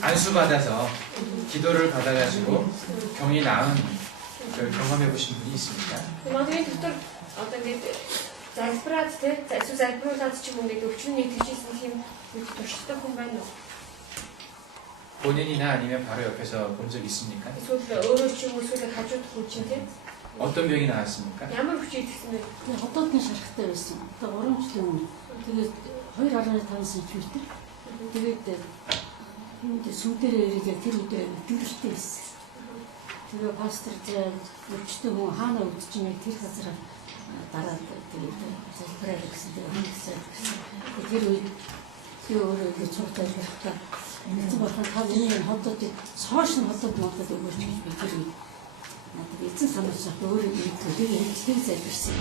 안수받아서 기도를 받아가지고 병이 나은 걸 경험해 보신 분이 있습니까? Магадгүй дотор одоо ингээд залбираад те эсвэл залбируулаад ч юм уу ингээд өвчнөнийг тийжсэн юм туршдаг хүн байна уу? 본인이나 아니면 바로 옆에서 본 적 있습니까? Эсвэл өөрөө ч юм уу эсвэл хажууд хүн чинь те 어떤 병이 나왔습니까? ямар хүчтэй гэсэн бэ? Хотоодны шарахтай байсан. Одоо 3 жилийн өмнө. Тэгээд 2.5 см. Тэгээд энэ сүдэрээ ирээд тэр үдээ өдөртэй байсан. Тэгээ пастор зээ өвчтөй хүн хаана өвдөж байгааг тэр газар дараад тэгээд залбираа гэсэн дээр хандсан. Тэр үед би өөрөө ингэ цугтай байхдаа эцэг болох та миний хотоодыг цоошин хотоод модод өгөөч гэж би тэр үед надад эцэг санаач өөрөө мэдээ тэр эцэг залбирсан.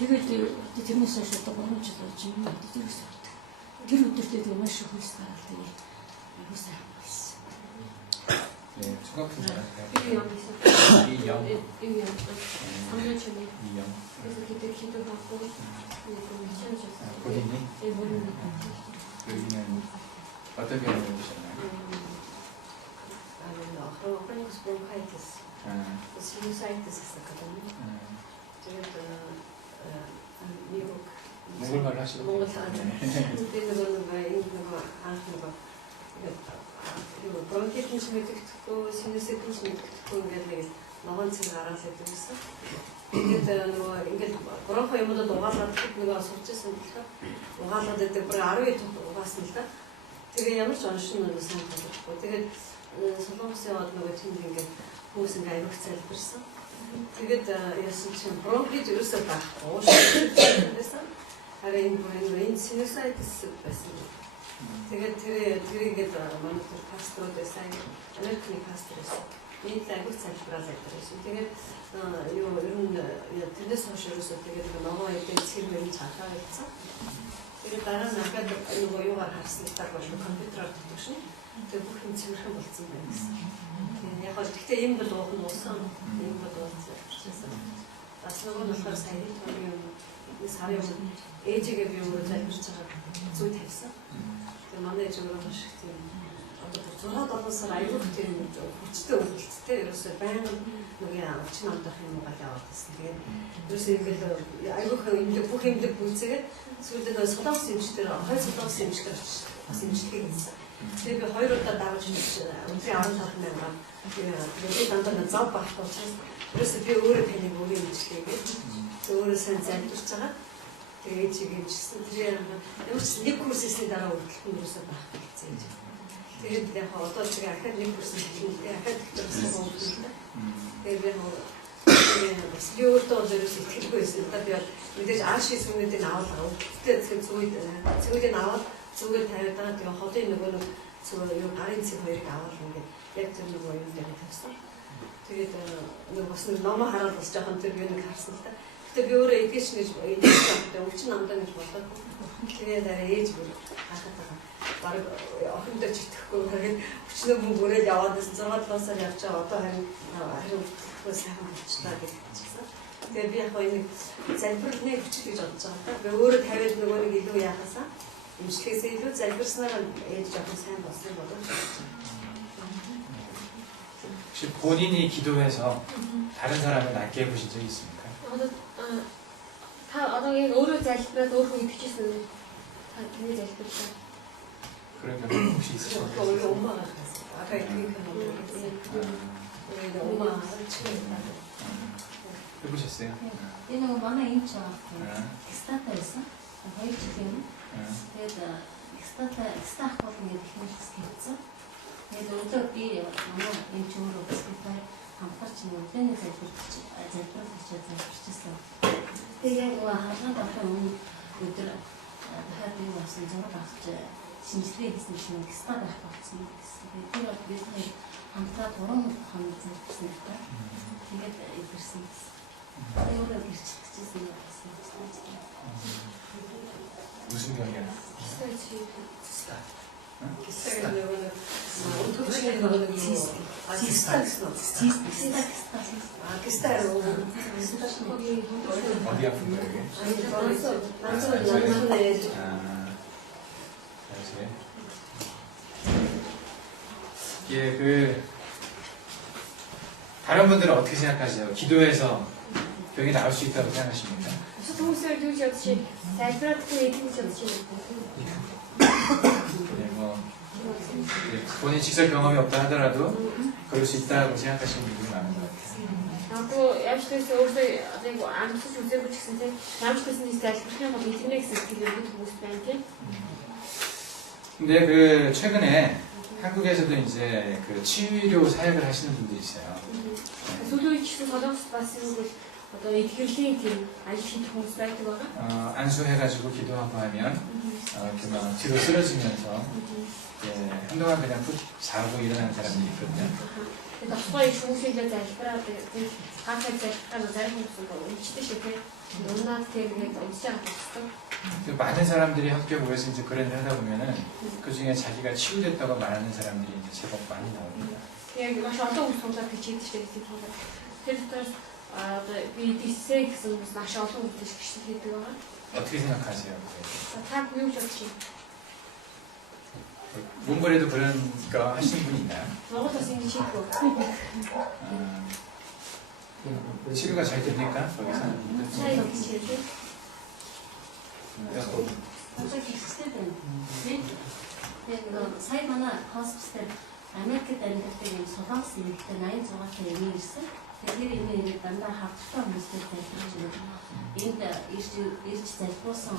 Тэгээд тэрнээс хойш одоо 3 жил болж юм байна. Тэр өдөртөө маш их хөлс гараад тэгээд юусаа байсан. 네, 총각분 잘할까요? 이영. 이영. 삼년전에. 이영. 그래서 그때 기도받고 괜찮으셨어요. 본인이? 네, 모릅니다. 여기는 어떤 병을 해보셨나요? 나는 크로니커스 브론카이티스, 시누사이티스 있었거든요. 그래서 미국 몽골말로 하시고 몽골 사람 그때는 거는 뭐 있는 거 아는 거 그리고 브론카이티스 듣고 시누사이티스 듣고 이게 너한테 알아서 했어. 그때는 뭐 이게 브론카 이모도 노가다 듣는 거 솔직히 노가다 듣고 그 아래에 좀 왔습니다. 되게 ямар ч оншин санагдахгүй. Тэгээд солонгосын од нөгөө тийм ингээд хүмүүс ингээд аяг залбирсан. Тэгээд яасан чинь бронхит ерөөсөө байхгүй. Шийдсэн. Харин энэ синусайтис байсан. Тэгээд тэр ингээд манай тэр пасторууд байсан. Америкийн пасторс. Энд аяг залбираад байсан. Тэгээд юу ер нь тэрнээс хойш ерөөсөө тэгээд нөгөө эдэн цэрэг юм цаахаа байсан. Тэгээд дараа нь ахад нөгөө юугаар харсан гэдэг бол компьютераар татдаг шин. Тэгээд бүх юм цэвэрхэн болсон байна гэсэн. Тэгээд яг л гэхдээ юм бол уух нь уусан. Юм бол уусан. Бас нөгөө нь болохоор сая юм сарын өмнө ээжигээ би өөрөө залбирч байгаа зүй тавьсан. Тэгээд манай ээж өөрөө маш их тийм одоо 6-7 сар аягүй тийм хүчтэй өвдөлттэй ерөөсөө байнга нөгөө авчин амдах юм уу гал яваад байсан. Тэгээд ерөөсөө ингээд аягүй имлэг бүх имлэг бүцээгээд сүүлдээ солонгос эмчтэр хоёр солонгос эмчтэр бас эмчилгээ хийсэн. Тэгээд би 2 удаа давж өдрийн 15 мянга тэгээд дандаа зав багтаа учраас ерөөсөө би өөрөө таныг өөрөө эмчилгээ гэж өөрөө сайн залбирч байгаа. Тэгээд чиг эмчилсэн. Тэр ямар ч нэг курсээс дараа үргэлжлэх нь ерөөсөө байхгүй гэсэн юм. Тэгээд яг одоо чиг ахад нэг курс хийлээ. Ахад гэсэн юм байна. Тэгээд бас би өөртөө ерөөсөө итгэлгүй байсан. Одоо би мэдээж ааши сүмүүдийг аваад өгдөлтэй зүгүүдийг аваад зүгээд тавиад байгаа. Тэгээ хотын нөгөө юу гарын цэг хоёрыг аваад ингээд яг тэр нөгөө юм дээр тавьсан. Тэгээд нөгөө бас номоо хараад бас жоохон тэр юуныг харсан л та. Гэтэ би өөрөө эдгэж гэж өвчин намдаа гэж бодлоо. Тэгээд ээж бүр хахад байгаа. Бараг охиндоо ч итгэхгүй тэгээд өчнөө мөнгө өрөөл яваад 6-7 сар явж байгаа. Одоо харин сайхан болчихлаа гэж хэлсэн. Тэгээ би яг энэ залбирны хүчтэй гэж бодож байгаа. Би өөрөө тавиад нөгөө нэг илүү яахасаа эмчилгээсээ илүү залбирснаар ээж жоохон сайн болсон болов. 혹시 본인이 기도해서 다른 사람을 낫게 해보신 적이 있습니까? 다 одоо яг өөрөө залбираад өөрөө итгэжсэн үү? Та таны залбирсан. 그런 경험 혹시 있으신가요? 우리 엄마가 그랬어. 아까 얘기한 거 우리 엄마 해보셨어요? Энэ нөгөө манай эмч аа статаасан. 2 жилийн. Тэгээд стат бол ингэ техникс хийсэн. Тэгээд өдөр би манай эмч өөрөө статаар хамтарч нүдний залбирчсан. Тэгээд нөгөө хаалганд авах өдөр дахиад би бас зураг авч шинжилгээ хийсэн чинь стат авах болсон гэсэн. Тэгээд би бидний хамтраа 3 хоног залбирсан гэдэг. Тэгээд ирсэн. өөрөө гэрчлэгчсэн юм байсан. 무슨 병이야? 기스가 нөгөө өвчний нөгөө 기스타 어디 아픈 거예요 이게? 난소에 아, 예, 다른 분들은 어떻게 생각하세요? 기도해서 병이 나을 수 있다고 생각하십니까? Бусад хүмүүсээр түүж ядчих. Залбираад тийм эдгэж ядчих. 네, 본인 직접 경험이 없다 하더라도 그럴 수 있다고 생각하시는 분들이 많은 것 같아요. Nagu яаж ч гэсэн өөрсдөө одоо яг амтсаж үзээгүй ч гэсэн тийм ямар ч гэсэн залбирах юм бол эдгэнэ гэсэн сэтгэл хүмүүс байна тийм. 근데 최근에 한국에서도 이제 치유료 사역을 하시는 분들이 있어요. Сүүлийн үед ч гэсэн солонгост бас юу бол одоо эдгэрлийн тийм ажил хийх хүмүүс байдаг байгаа. 안수해가지고 기도하고 하면 이렇게 막 뒤로 쓰러지면서 한동안 그냥 푹 자고 일어나는 사람들이 있거든요. Тогтмол хүмүүсийн залбираад тийм хаасаа залбирах зарим хүмүүс өмчтэй шүү тийм. Унаад тийм ингээд өмсөж байгаа гэсэн. 많은 사람들이 학교 모여서 이제 그런 일 하다 보면은 그 중에 자기가 치유됐다고 말하는 사람들이 이제 제법 많이 나옵니다. Яг маш олон хүмүүс суулаад хичээдэг шүү дээ. Тэр дотор одоо би дисээ гэсэн хүмүүс маш олон хүмүүс гişтэй хийдэг байгаа. 어떻게 생각하세요? Та юу гэж бодчих вэ? 몽골에도 그런 거 하시는 분이 있나요? Монгол бас ингэж хийдэг. 치료가 잘 됩니까? 거기서? Сайн гэж хийдэг. 먼저 기술대 сая манай хоспитал Америкт амьдардаг юм солонгос нэртэй 86-тай эмээ ирсэн. Тэгэхээр энэ нэр дандаа хавттай хүмүүстэй залбирч байна. Энд ирж залбирсан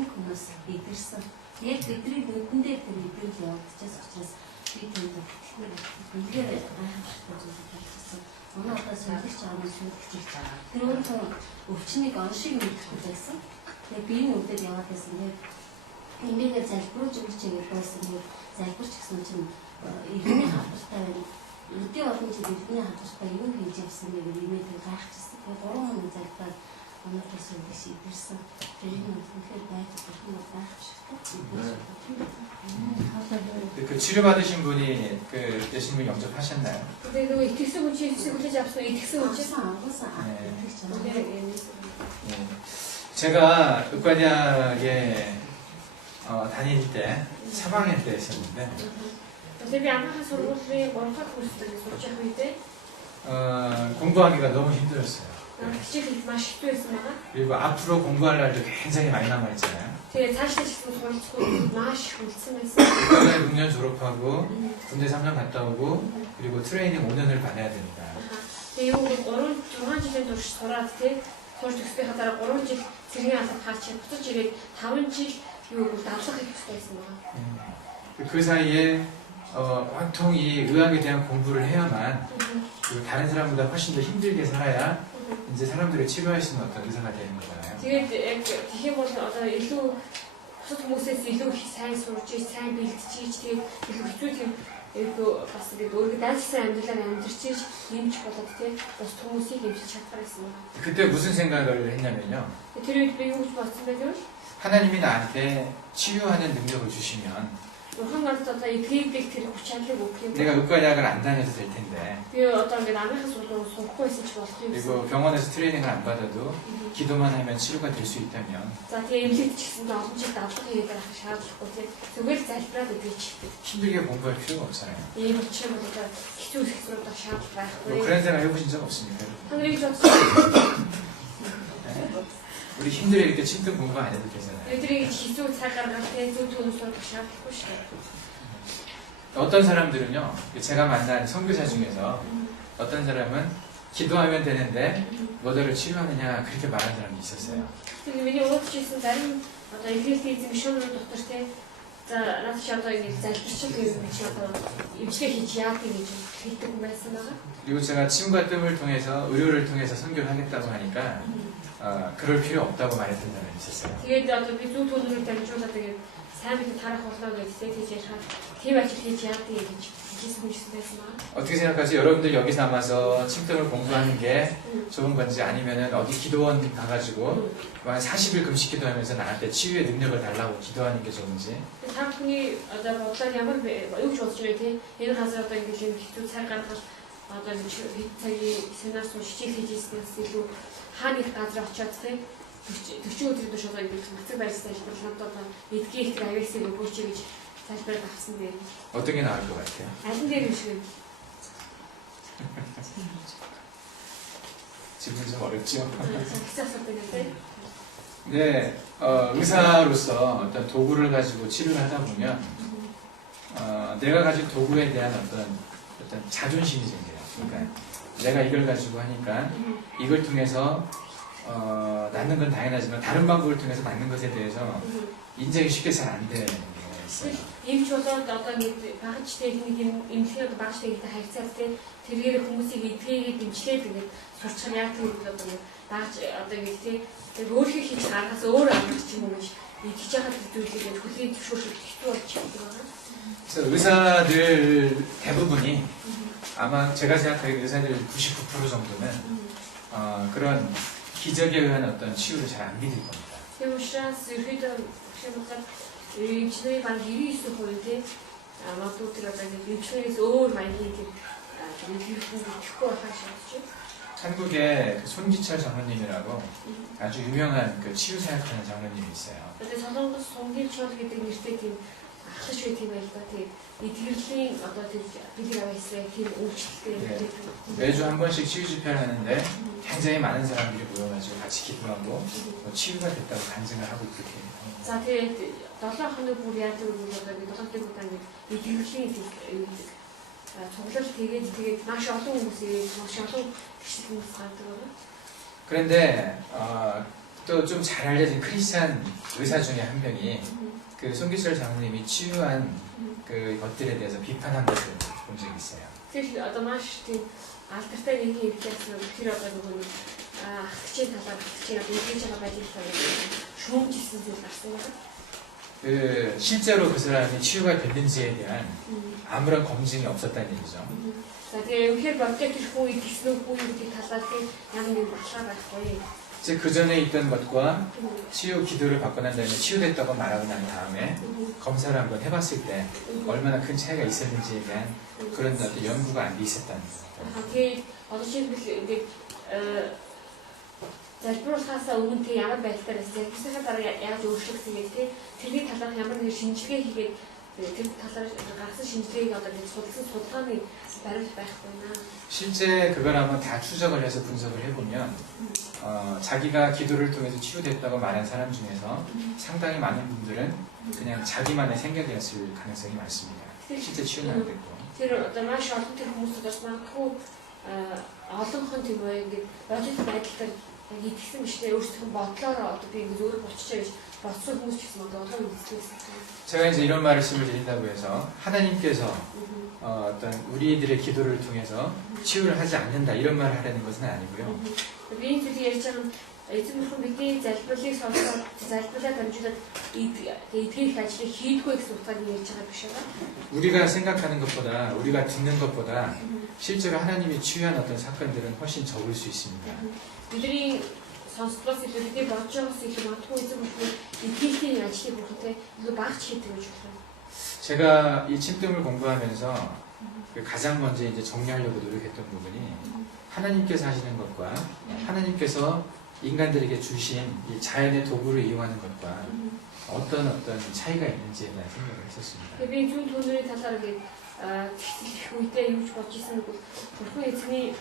их хүмүүс идэрсэн. Яг бидний нүдэн дээр тэр мэдрэл явагдчихсан учраас би тэнд үнээр гайхамшигтай зүйл болсон. Манай одоо солих чамд шүлгэж байгаа. Тэр өөрөө өвчнийг оншиг мэдхгүй байсан. Тэгээ би энэ үдээр яваад байсан. Эндээ залбирч өгч байгаа байсан. Залбирч гэсэн чинь иргэний хавтартай байна. Өдөө олон жил иргэний хавтартай юу хийж явсан бэ гэж имэйл гайхчихсан. Тэгээ 3 хоног залбираад манай төсөөлөж идэрсэн. Тэр нь үнэхээр гайхамшигтай. 그 치료받으신 분이 그 되신 분 영접하셨나요? Тэгээ нөгөө итгэсэн хүн чинь хүлээж авсан итгэсэн хүн чинь 제가 의과대학에 다닐 때 3학년 때 했었는데 Тэгээ би анхаарал сургуулийн 3-р курстэй сурч явах үедээ 공부하기가 너무 힘들었어요. хичээл маш хэцүү байсан байгаа. 그리고 앞으로 공부할 날도 굉장히 많이 남아있잖아요. Тэгээ цаашдаа ч гэсэн суралцах маш хүлцсэн байсан. 의과대 6년 졸업하고 군대 3년 갔다 오고 그리고 트레이닝 5년을 받아야 됩니다. Тэгээ юу бол 6 жилийн турш сураад тий сурч өсөхийнхаа дараа 3 жил цэргийн албад хаач буцаж ирээд 5 жил юу бол давлах хийх хэрэгтэй байсан байгаа. 그 사이에 온통 이 의학에 대한 공부를 해야만 그리고 다른 사람보다 훨씬 더 힘들게 살아야 이제 사람들을 치료할 수 있는 어떤 의사가 되는 거잖아요. Тэгээд яг тэгэх юм бол одоо илүү бусад хүмүүсээс илүү их сайн сурж, сайн бэлтжиж, тэгээд илүү хэцүү тийм илүү бас ингээд өөргөө даалгасан амьдралаар амьдарч нэмж болоод тийм бас хүмүүсийг нэмж чадхаар байсан байна. 그때 무슨 생각을 했냐면요. Тэр үед би юу гэж бодсон бэ гэвэл 하나님이 나한테 치유하는 능력을 주시면 Бурхан надад одоо эдгэдэг тэр хүч чадлыг өгөх юм. 내가 의과대학을 안 다녀도 될 텐데 Би одоо ингээд амынхаа сургуулиуд сурахгүй байсан ч болох юм. 그리고 병원에서 트레이닝을 안 받아도 기도만 하면 치료가 될 수 있다면 За тэгээ эмнэлэгт ч гэсэн олон жил давлага хийгээд байх шаардлагагүй тийм. Зүгээр л залбираад өгөөч. 힘들게 공부할 필요가 없잖아요. Ийм учраас одоо хэцүү хэсгүүд шаардлага байхгүй. 그런 생각 해보신 적 없습니까? Хамгийн ч бодсон. 우리 힘들게 이렇게 힘든 공부 안 해도 되잖아요. Өдрийг хэцүү цаг гаргаад тийм зөв түүнээс сурах шаардлагагүй шүү дээ. 어떤 사람들은요, 제가 만난 선교사 중에서 어떤 사람은 기도하면 되는데 뭐더러 치료하느냐 그렇게 말하는 사람이 있었어요. Тэгээ миний уудч хийсэн зарим одоо эвлэлтийн эзэмшүүнүүд дотор тийм за наад чи одоо ингэ залбирчих юм чи одоо эмчилгээ хийж яадаг гэж хэлдэг юм байсан байгаа. 그리고 제가 침과 뜸을 통해서 의료를 통해서 선교를 하겠다고 하니까 그럴 필요 없다고 말했던 사람이 있었어요. Тэгээд одоо би зөв төлөвөөр дамжуулаад тэгээд сайн бид тарах болоо гэж тэгж яхад тийм ажил хийж яадаг гэж хэлсэн хүн байсан байна. 어떻게 생각하세요? 여러분들 여기 남아서 침등을 공부하는 게 좋은 건지 아니면은 어디 기도원 가가지고 한 40일 금식 기도하면서 나한테 치유의 능력을 달라고 기도하는 게 좋은지. Та бүхний одоо бодлоор ямар юу ч бодож байна тийм энэ газар одоо ингэж юм хэцүү цаг гаргах одоо хэд цагийн семинар сууж хичээл хийж ирснээс илүү хааны газар очиод тийм 40 өдрийн турш одоо ингэж мацаг байрсан ажиллаж надад одоо эдгээр их авиасыг өгөөч гэж залбираад авсан дээр 어떤 게 나을 것 같아요? алин дээр юм шиг 질문 좀 어렵죠? хэцүү асуудаг гэдэг. 네, 의사로서 어떤 도구를 가지고 치료를 하다 보면 내가 가진 도구에 대한 어떤 자존심이 생겨요. 그러니까 내가 이걸 가지고 하니까 이걸 통해서 낫는 건 당연하지만 다른 방법을 통해서 낫는 것에 대해서 인정이 쉽게 잘 안 되는 게 있어요. Имч болоод одоо нэг багчтай нэг юм эмнэлгийн багчтай гэдэг харьцаад те тэргээр хүмүүсийг эдгээгээд дэмжлээд ингээд сурчаар яг тэр одоо нэг багч одоо ингэ те тэр өөрхий хийж гаргаас өөр амарч юм уу гэж идэж байгаа зүйлийг хүлээн зөвшөөрөх хэцүү болчихдог байна. 그래서 의사들 대부분이 아마 제가 생각하기에 의사들 99% 정도는 그런 기적에 의한 어떤 치유를 잘 안 믿을 겁니다. Тийм учраас ерөөдөө хэмээн эмчнэрийн баг 99% те магадгүй тэр одоо нэг эмчнэрээс өөр маягийн тийм хэрэггүй байхаа шаардж. 한국에 그 손기철 장로님이라고 아주 유명한 그 치유 사역하는 장로님이 있어요. Тэгээ солонгос сонгилчол гэдэг нэртэй тийм ахлах шиг тийм байл та тийм итгэрлийн одоо тийм бидний аваасаа тийм үйлчлэлтэй 매주 한 번씩 치유 집회를 하는데 굉장히 많은 사람들이 모여가지고 같이 기도하고 치유가 됐다고 간증을 하고 그렇게 합니다. За тэгээд 7 хоног бүр яадаг юм бол одоо 7 хоног удаа нэг итгэрлийн цуглал тэгээд маш олон хүмүүсээ маш олон гişиг хүмүүс гардаг байна. 그런데 또 좀 잘 알려진 크리스찬 의사 중에 한 명이 그 손기철 장로님이 치유한 그 것들에 대해서 비판한 것을 본 적이 있어요. Тэгэхээр одоо маш тийм алдартай нэгэн хэрэглээс тэр одоо нөгөө хатчийн талаар хатчийн одоо ингэж байгаа байдлаар шүүмжсэн зүйл гарсан байна. 그 실제로 그 사람이 치유가 됐는지에 대한 아무런 검증이 없었다는 얘기죠. За тэгээ үнэхээр бодтой тэр хүн идсэн үгүй гэдэг талаар тийм ямар нэг баталгаа байхгүй. 즉 그 전에 있던 것과 치유 기도를 받고 난 다음에 치유됐다고 말하고 난 다음에 검사를 한번 해봤을 때 얼마나 큰 차이가 있었는지에 대한 그런 어떤 연구가 안 돼 있었다는 거예요. Тэгээд одоо жишээлбэл ингээд залбируулахаас өмнө тийм ямар байдлаар залбирсны дараа яаж өөрчлөгдсөн гэх тийм тэрний талаар ямар нэг шинжилгээ хийгээд тэр талаар гаргасан шинжилгээг одоо нэг судалсан судалгааны баримт байхгүй наа. 실제 그걸 한번 다 추적을 해서 분석을 해보면 자기가 기도를 통해서 치유됐다고 말한 사람 중에서 상당히 많은 분들은 그냥 자기만의 생각이었을 가능성이 많습니다. 실제 치유는 안 됐고. Тэр одоо маш олон тэр хүмүүсүүд бас магадгүй олонхон тийм үе ингээд бодит байдлаар итгэсэн биш тэ өөрсдөө бодлоор одоо би ингээд өөрөө болчихоо гэж бодсон хүмүүс ч гэсэн одоо үзлээсэн. 제가 이제 이런 말씀을 드린다고 해서 하나님께서 어떤 우리들의 기도를 통해서 치유를 하지 않는다 이런 말을 하려는 것은 아니고요. Би энэ зүйлийг ярьж байгаа нь эзэн бурхан бидний залбирлыг сонсоод залбирлаа дамжуулаад эдгэх ажлыг хийдгүй гэсэн утгаараа ярьж байгаа биш үү? 우리가 생각하는 것보다 우리가 듣는 것보다 실제로 하나님이 치유한 어떤 사건들은 훨씬 적을 수 있습니다. бидний сонсдлоос бидний бодж байгаас их магадгүй эзэн бурхан эдгэхийн ажлыг бурхантай илүү багч хийдэг гэж байна. 제가 이 침뜸을 공부하면서 가장 먼저 이제 정리하려고 노력했던 부분이 하나님께서 하시는 것과 하나님께서 인간들에게 주신 이 자연의 도구를 이용하는 것과 어떤 차이가 있는지에 대한 생각을 했었습니다. Би зүүн түүний талаар гээд тэгэх үедээ юу ч бодож исэн нэг бурхан эзний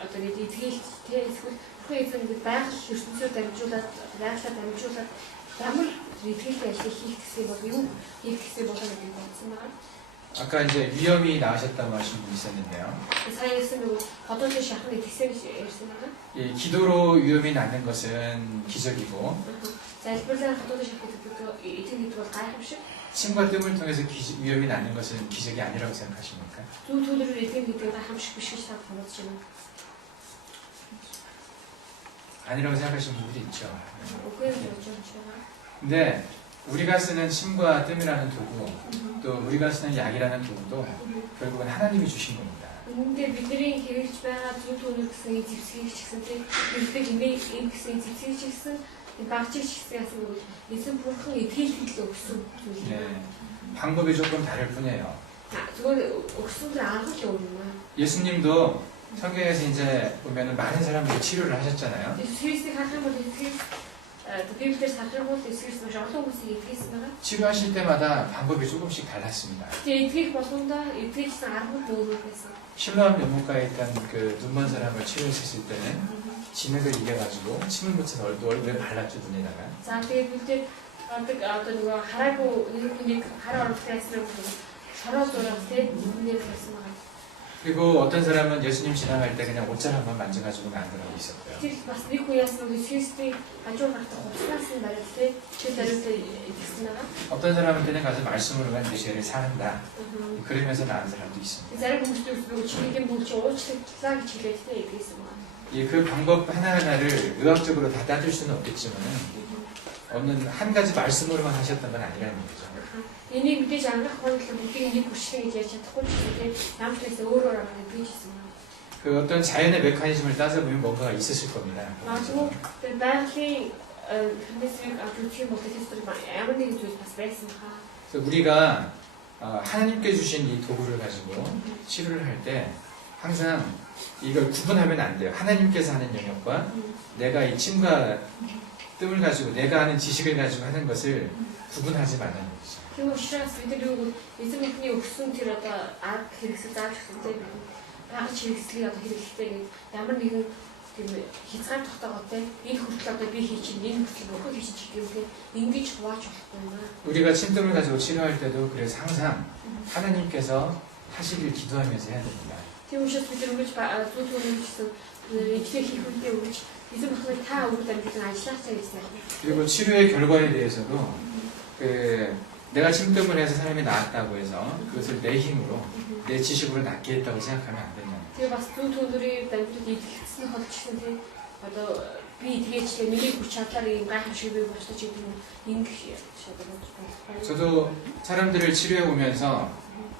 одоо нэг эдгэх тэ эсвэл бурхан эзэн нэг байгаль ертөнцөөр дамжуулаад байгалаа дамжуулаад ямар эдгэх ажлыг хийх гэсэн бол юу хийх гэсэн болоо гэж бодсон байна. 아까 이제 위험이 나으셨다고 하신 분이 있었는데요. 사이에서 누구 어떤 샤프니 디센스였습니까? 이 기도로 위험이 나는 것은 기적이고 자, 일단 어떤 샤프니 그 이틀이 또 가야합시. 침과 뜸을 통해서 위험이 나는 것은 기적이 아니라고 생각하십니까? 두 둘을 이틀이 또 함식 비슷하게 보냈지만. 아니라고 생각하시는 분들이 있죠. 그렇죠. 근데 우리가 쓰는 침과 뜸이라는 도구, 또 우리가 쓰는 약이라는 도구도 결국은 하나님이 주신 겁니다. 근데 бидний хэрэгж байгаа зүйл түүний гэсэн зэвсгийг ч гэсэн тийм ирдэг ийм гэсэн зэвсгийг ч гэсэн багчиг ч гэсэн яасан гэвэл эзэн бурхан эдгэлтэй өгсөн зүйл. 네, 방법이 조금 다를 뿐이에요. зүгээр өгсөн дөр арга л өөр юм аа. 예수님도 성경에서 이제 보면은 많은 사람들이 치료를 하셨잖아요. 예수님이 харах юм бол 비밀들 사실은 있을 수 어떤 곳에 있겠습니까? 치료하실 때마다 방법이 조금씩 달랐습니다. 이게 보통다 이게 알고 모르겠어. 실로암 연못가에 있던 그 눈먼 사람을 치료했을 때는 진흙을 이겨가지고 침을 묻힌 얼굴에 발랐죠, 눈에다가. 자, 그때 어떤 거 하라고 이렇게 하라고 했으면 서로서로 때 문제를 했으면 그리고 어떤 사람은 예수님 지나갈 때 그냥 옷잘 한번 만져가지고 나더라고 있었고요. Тэр бас нэг хүн яасан үг Христийн хажуу гарах хугацаасан барил те тэр даруйтай ирсэн байгаа. 어떤 사람한테는 가서 말씀으로 간 내 죄를 사한다. 그러면서 나은 사람도 있습니다. Зарим хүмүүстэй үгүй чинийхэн бүгд чи уучлаа гэж хэлээд те ирсэн байгаа. 그 방법 하나하나를 의학적으로 다 따질 수는 없겠지만 없는 한 가지 말씀으로만 하셨던 건 아니라는 얘기죠. Энийг мэдээж ангах хоног бүгдийг нэг хүчлээ гэж яаж чадахгүй ч гэсэн ямар ч байсан өөрөөр байгаа гэж хэлсэн байна. 그 어떤 자연의 메커니즘을 따져보면 뭔가가 있으실 겁니다. Магадгүй тэр байгалийн хүмүүсийг авч болох хэсэг ямар нэгэн зүйл бас байсан хаа. 그래서 우리가 하나님께 주신 이 도구를 가지고 치료를 할 때 항상 이걸 구분하면 안 돼요. 하나님께서 하는 영역과 내가 이 침과 뜸을 가지고 내가 하는 지식을 가지고 하는 것을 구분하지 말라는 거죠. Тийм учраас бид нэг эзэн бүхний өгсөн тэр одоо арга хэрэгсэл зааж өгсөнтэй байгаа хэрэгслийг одоо хэрэглэхтэй гэж ямар нэгэн тийм хязгаар тогтоогоотой энэ хүртэл одоо би хийчих энэ хүртэл өгөх хийчих гэдэг ингэж хувааж болохгүй юм аа. 우리가 침뜸을 가지고 치료할 때도 그래서 항상 하나님께서 하시길 기도하면서 해야 됩니다. Тийм учраас бид өргөж зүй төлөвлөсөн итгэх хийх үедээ өргөж эзэн бүхний та өгд амьдлан ажиллаасаа гэж байна. 그리고 치료의 결과에 대해서도 내가 침뜸을 해서 사람이 나았다고 해서 그것을 내 힘으로 내 지식으로 낫게 했다고 생각하면 안 된다. Тэгээ бас зүй төлөвлөрийн амьдлыг итгэсэн холчсон тийм одоо би тэгээч миний хүч чадлаар юм гайхамшиг бий болчих гэдэг юм ингэх шаардлагатай. 저도 사람들을 치료해 보면서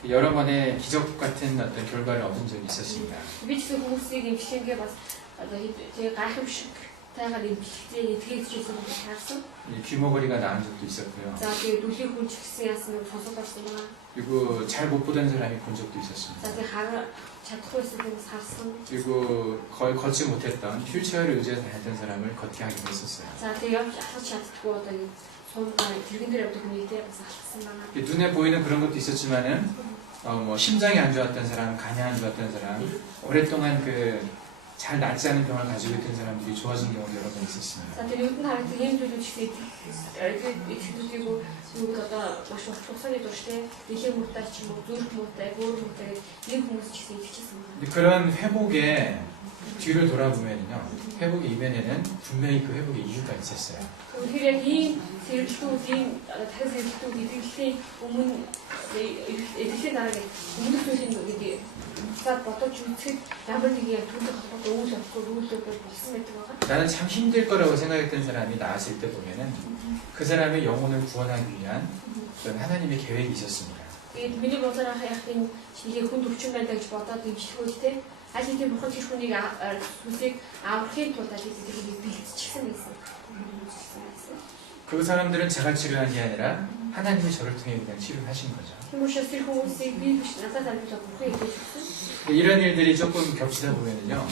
여러 번의 기적 같은 어떤 결과를 얻은 적이 있었습니다. Би ч хүмүүсийг эмчилгээ бас одоо тэгээ гайхамшигтайгаар эмчилгээ итгэж хийсэн юм харсан. 귀머거리가 나은 적도 있었고요. За тэгээ дүлхий хүн ч гэсэн яасан нь сонсож авсан байна. 그리고 잘 못 보던 사람이 본 적도 За 있었습니다. тэгээ хараа чадахгүй байсан хүмүүс харсан. 그리고 거의 걷지 못했던 휠체어를 의지해서 다녔던 사람을 걷게 하기도 했었어요. За тэгээ явж алхаж чаддгүй одоо сумгаар тэрэгэн дээр явдаг хүнийтэй бас алхсан байна. 눈에 보이는 그런 것도 있었지만은 뭐 심장이 안 좋았던 사람, 간이 안 좋았던 사람, 오랫동안 잘 낫지 않은 병을 가지고 있던 사람들이 좋아진 경우도 여러 번 있었습니다. За тэгээ нүдэнд харагдсан юм зүйлүүд ч гэсэн итгэдэг юу одоо маш их тусганы дуртай дэлхийн муутай ч юм уу зүрх муутай, гүүр муутай нэг хүмүүс ч гэсэн итгэжсэн байна. 근데 그런 회복의 뒤를 돌아보면요, 회복의 이면에는 분명히 그 회복의 이유가 있었어요. Тэгэхээр яг ийм сэргэлтүүд, ийм дахин сэргэлтүүд идэвхтэй өмнө эдгээр дараа өмнөх зүйлийн нэг за бодож үзэхэд ямар нэг яг түүний холбоотой үйл явдлууд болсон байдаг байгаа. 나는 참 힘들 거라고 생각했던 사람이 나았을 때 보면은 그 사람의 영혼을 구원하기 위한 어떤 하나님의 계획이 있었습니다. Тэгээд миний бодлоор яг энэ шинийг хүнд өвчин байдаг гэж бодоод дэмжлэхүүдтэй аль хэдийн бурхан тэр хүнийг сүсийг аврахын тулд аль хэдийн бэлтчихсэн байсан. 그 사람들은 제가 치료한 게 아니라 하나님이 저를 통해 그냥 치료를 하신 거죠. Тийм учраас тэр хүмүүсийг би биш надад амьд бурхан хийж өгсөн. 이런 일들이 조금 겹치다 보면은요,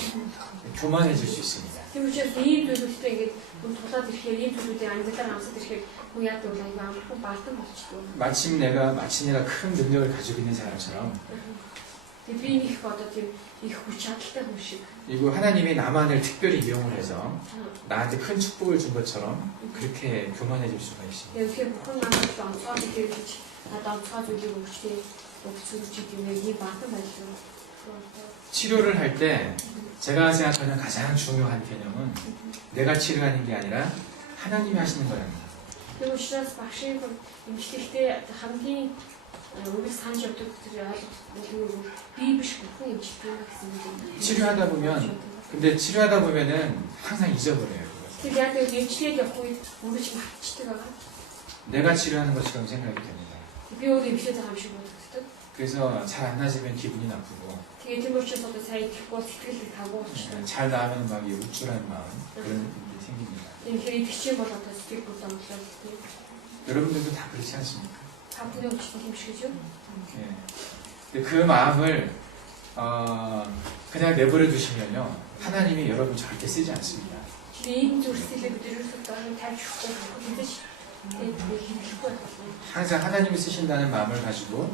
교만해질 수 있습니다. Тийм учраас ийм зүйлүүдтэй ингээд хүн тулаад ирэхээр ийм зүйлүүдийг амьдралаар амсаад ирэхээр хүн яадаг вэ? Амархан бартан болчихдог. 마치 내가 큰 능력을 가지고 있는 사람처럼 Тэгээд би нэг одоо тийм их хүч чадалтай хүн шиг. 그리고 하나님이 나만을 특별히 이용을 해서 나한테 큰 축복을 준 것처럼 그렇게 교만해질 수가 있습니다. Тэгэхээр бурхан намайг онцгой гэж надад онцгой зүйлийг өгчтэй өгч юм ийм бартан байлгүй. 치료를 할 때 제가 생각하는 가장 중요한 개념은 내가 치료하는 게 아니라 하나님이 하시는 거랍니다. Тийм учраас багшийн эмчилгээтэй хамгийн үгс санаж явдаг тэр би биш бүхэн эмчилгээ гэсэн үг. 치료하다 보면은 항상 잊어버려요. Тэр яг л эмчилгээд явах үед үргэлж мартчихдаг байгаа. 내가 치료하는 것처럼 생각이 됩니다. Би өөр эмчилээд байгаа юм шиг боддог. 그래서 잘 안 나아지면 기분이 나쁘고 Тэгээд тийм учраас одоо сайн идэхгүй сэтгэл тавгүй болчихсон. 잘 나으면 막 우쭐한 마음 그런 일이 생깁니다. Тэгэхээр идэвхтэй бол одоо сэтгэл бодомжлоо гэдэг. 여러분들도 다 그렇지 않습니까? Та бүхэн өмчлөх юм шиг шүү. 예. 근데 그 마음을 그냥 내버려 두시면요, 하나님이 여러분 절대 쓰지 않습니다. ийм зүйлсийг бид ерөөсөө тавьж өгөхгүй хэвчээ 힘들고 항상 하나님이 쓰신다는 마음을 가지고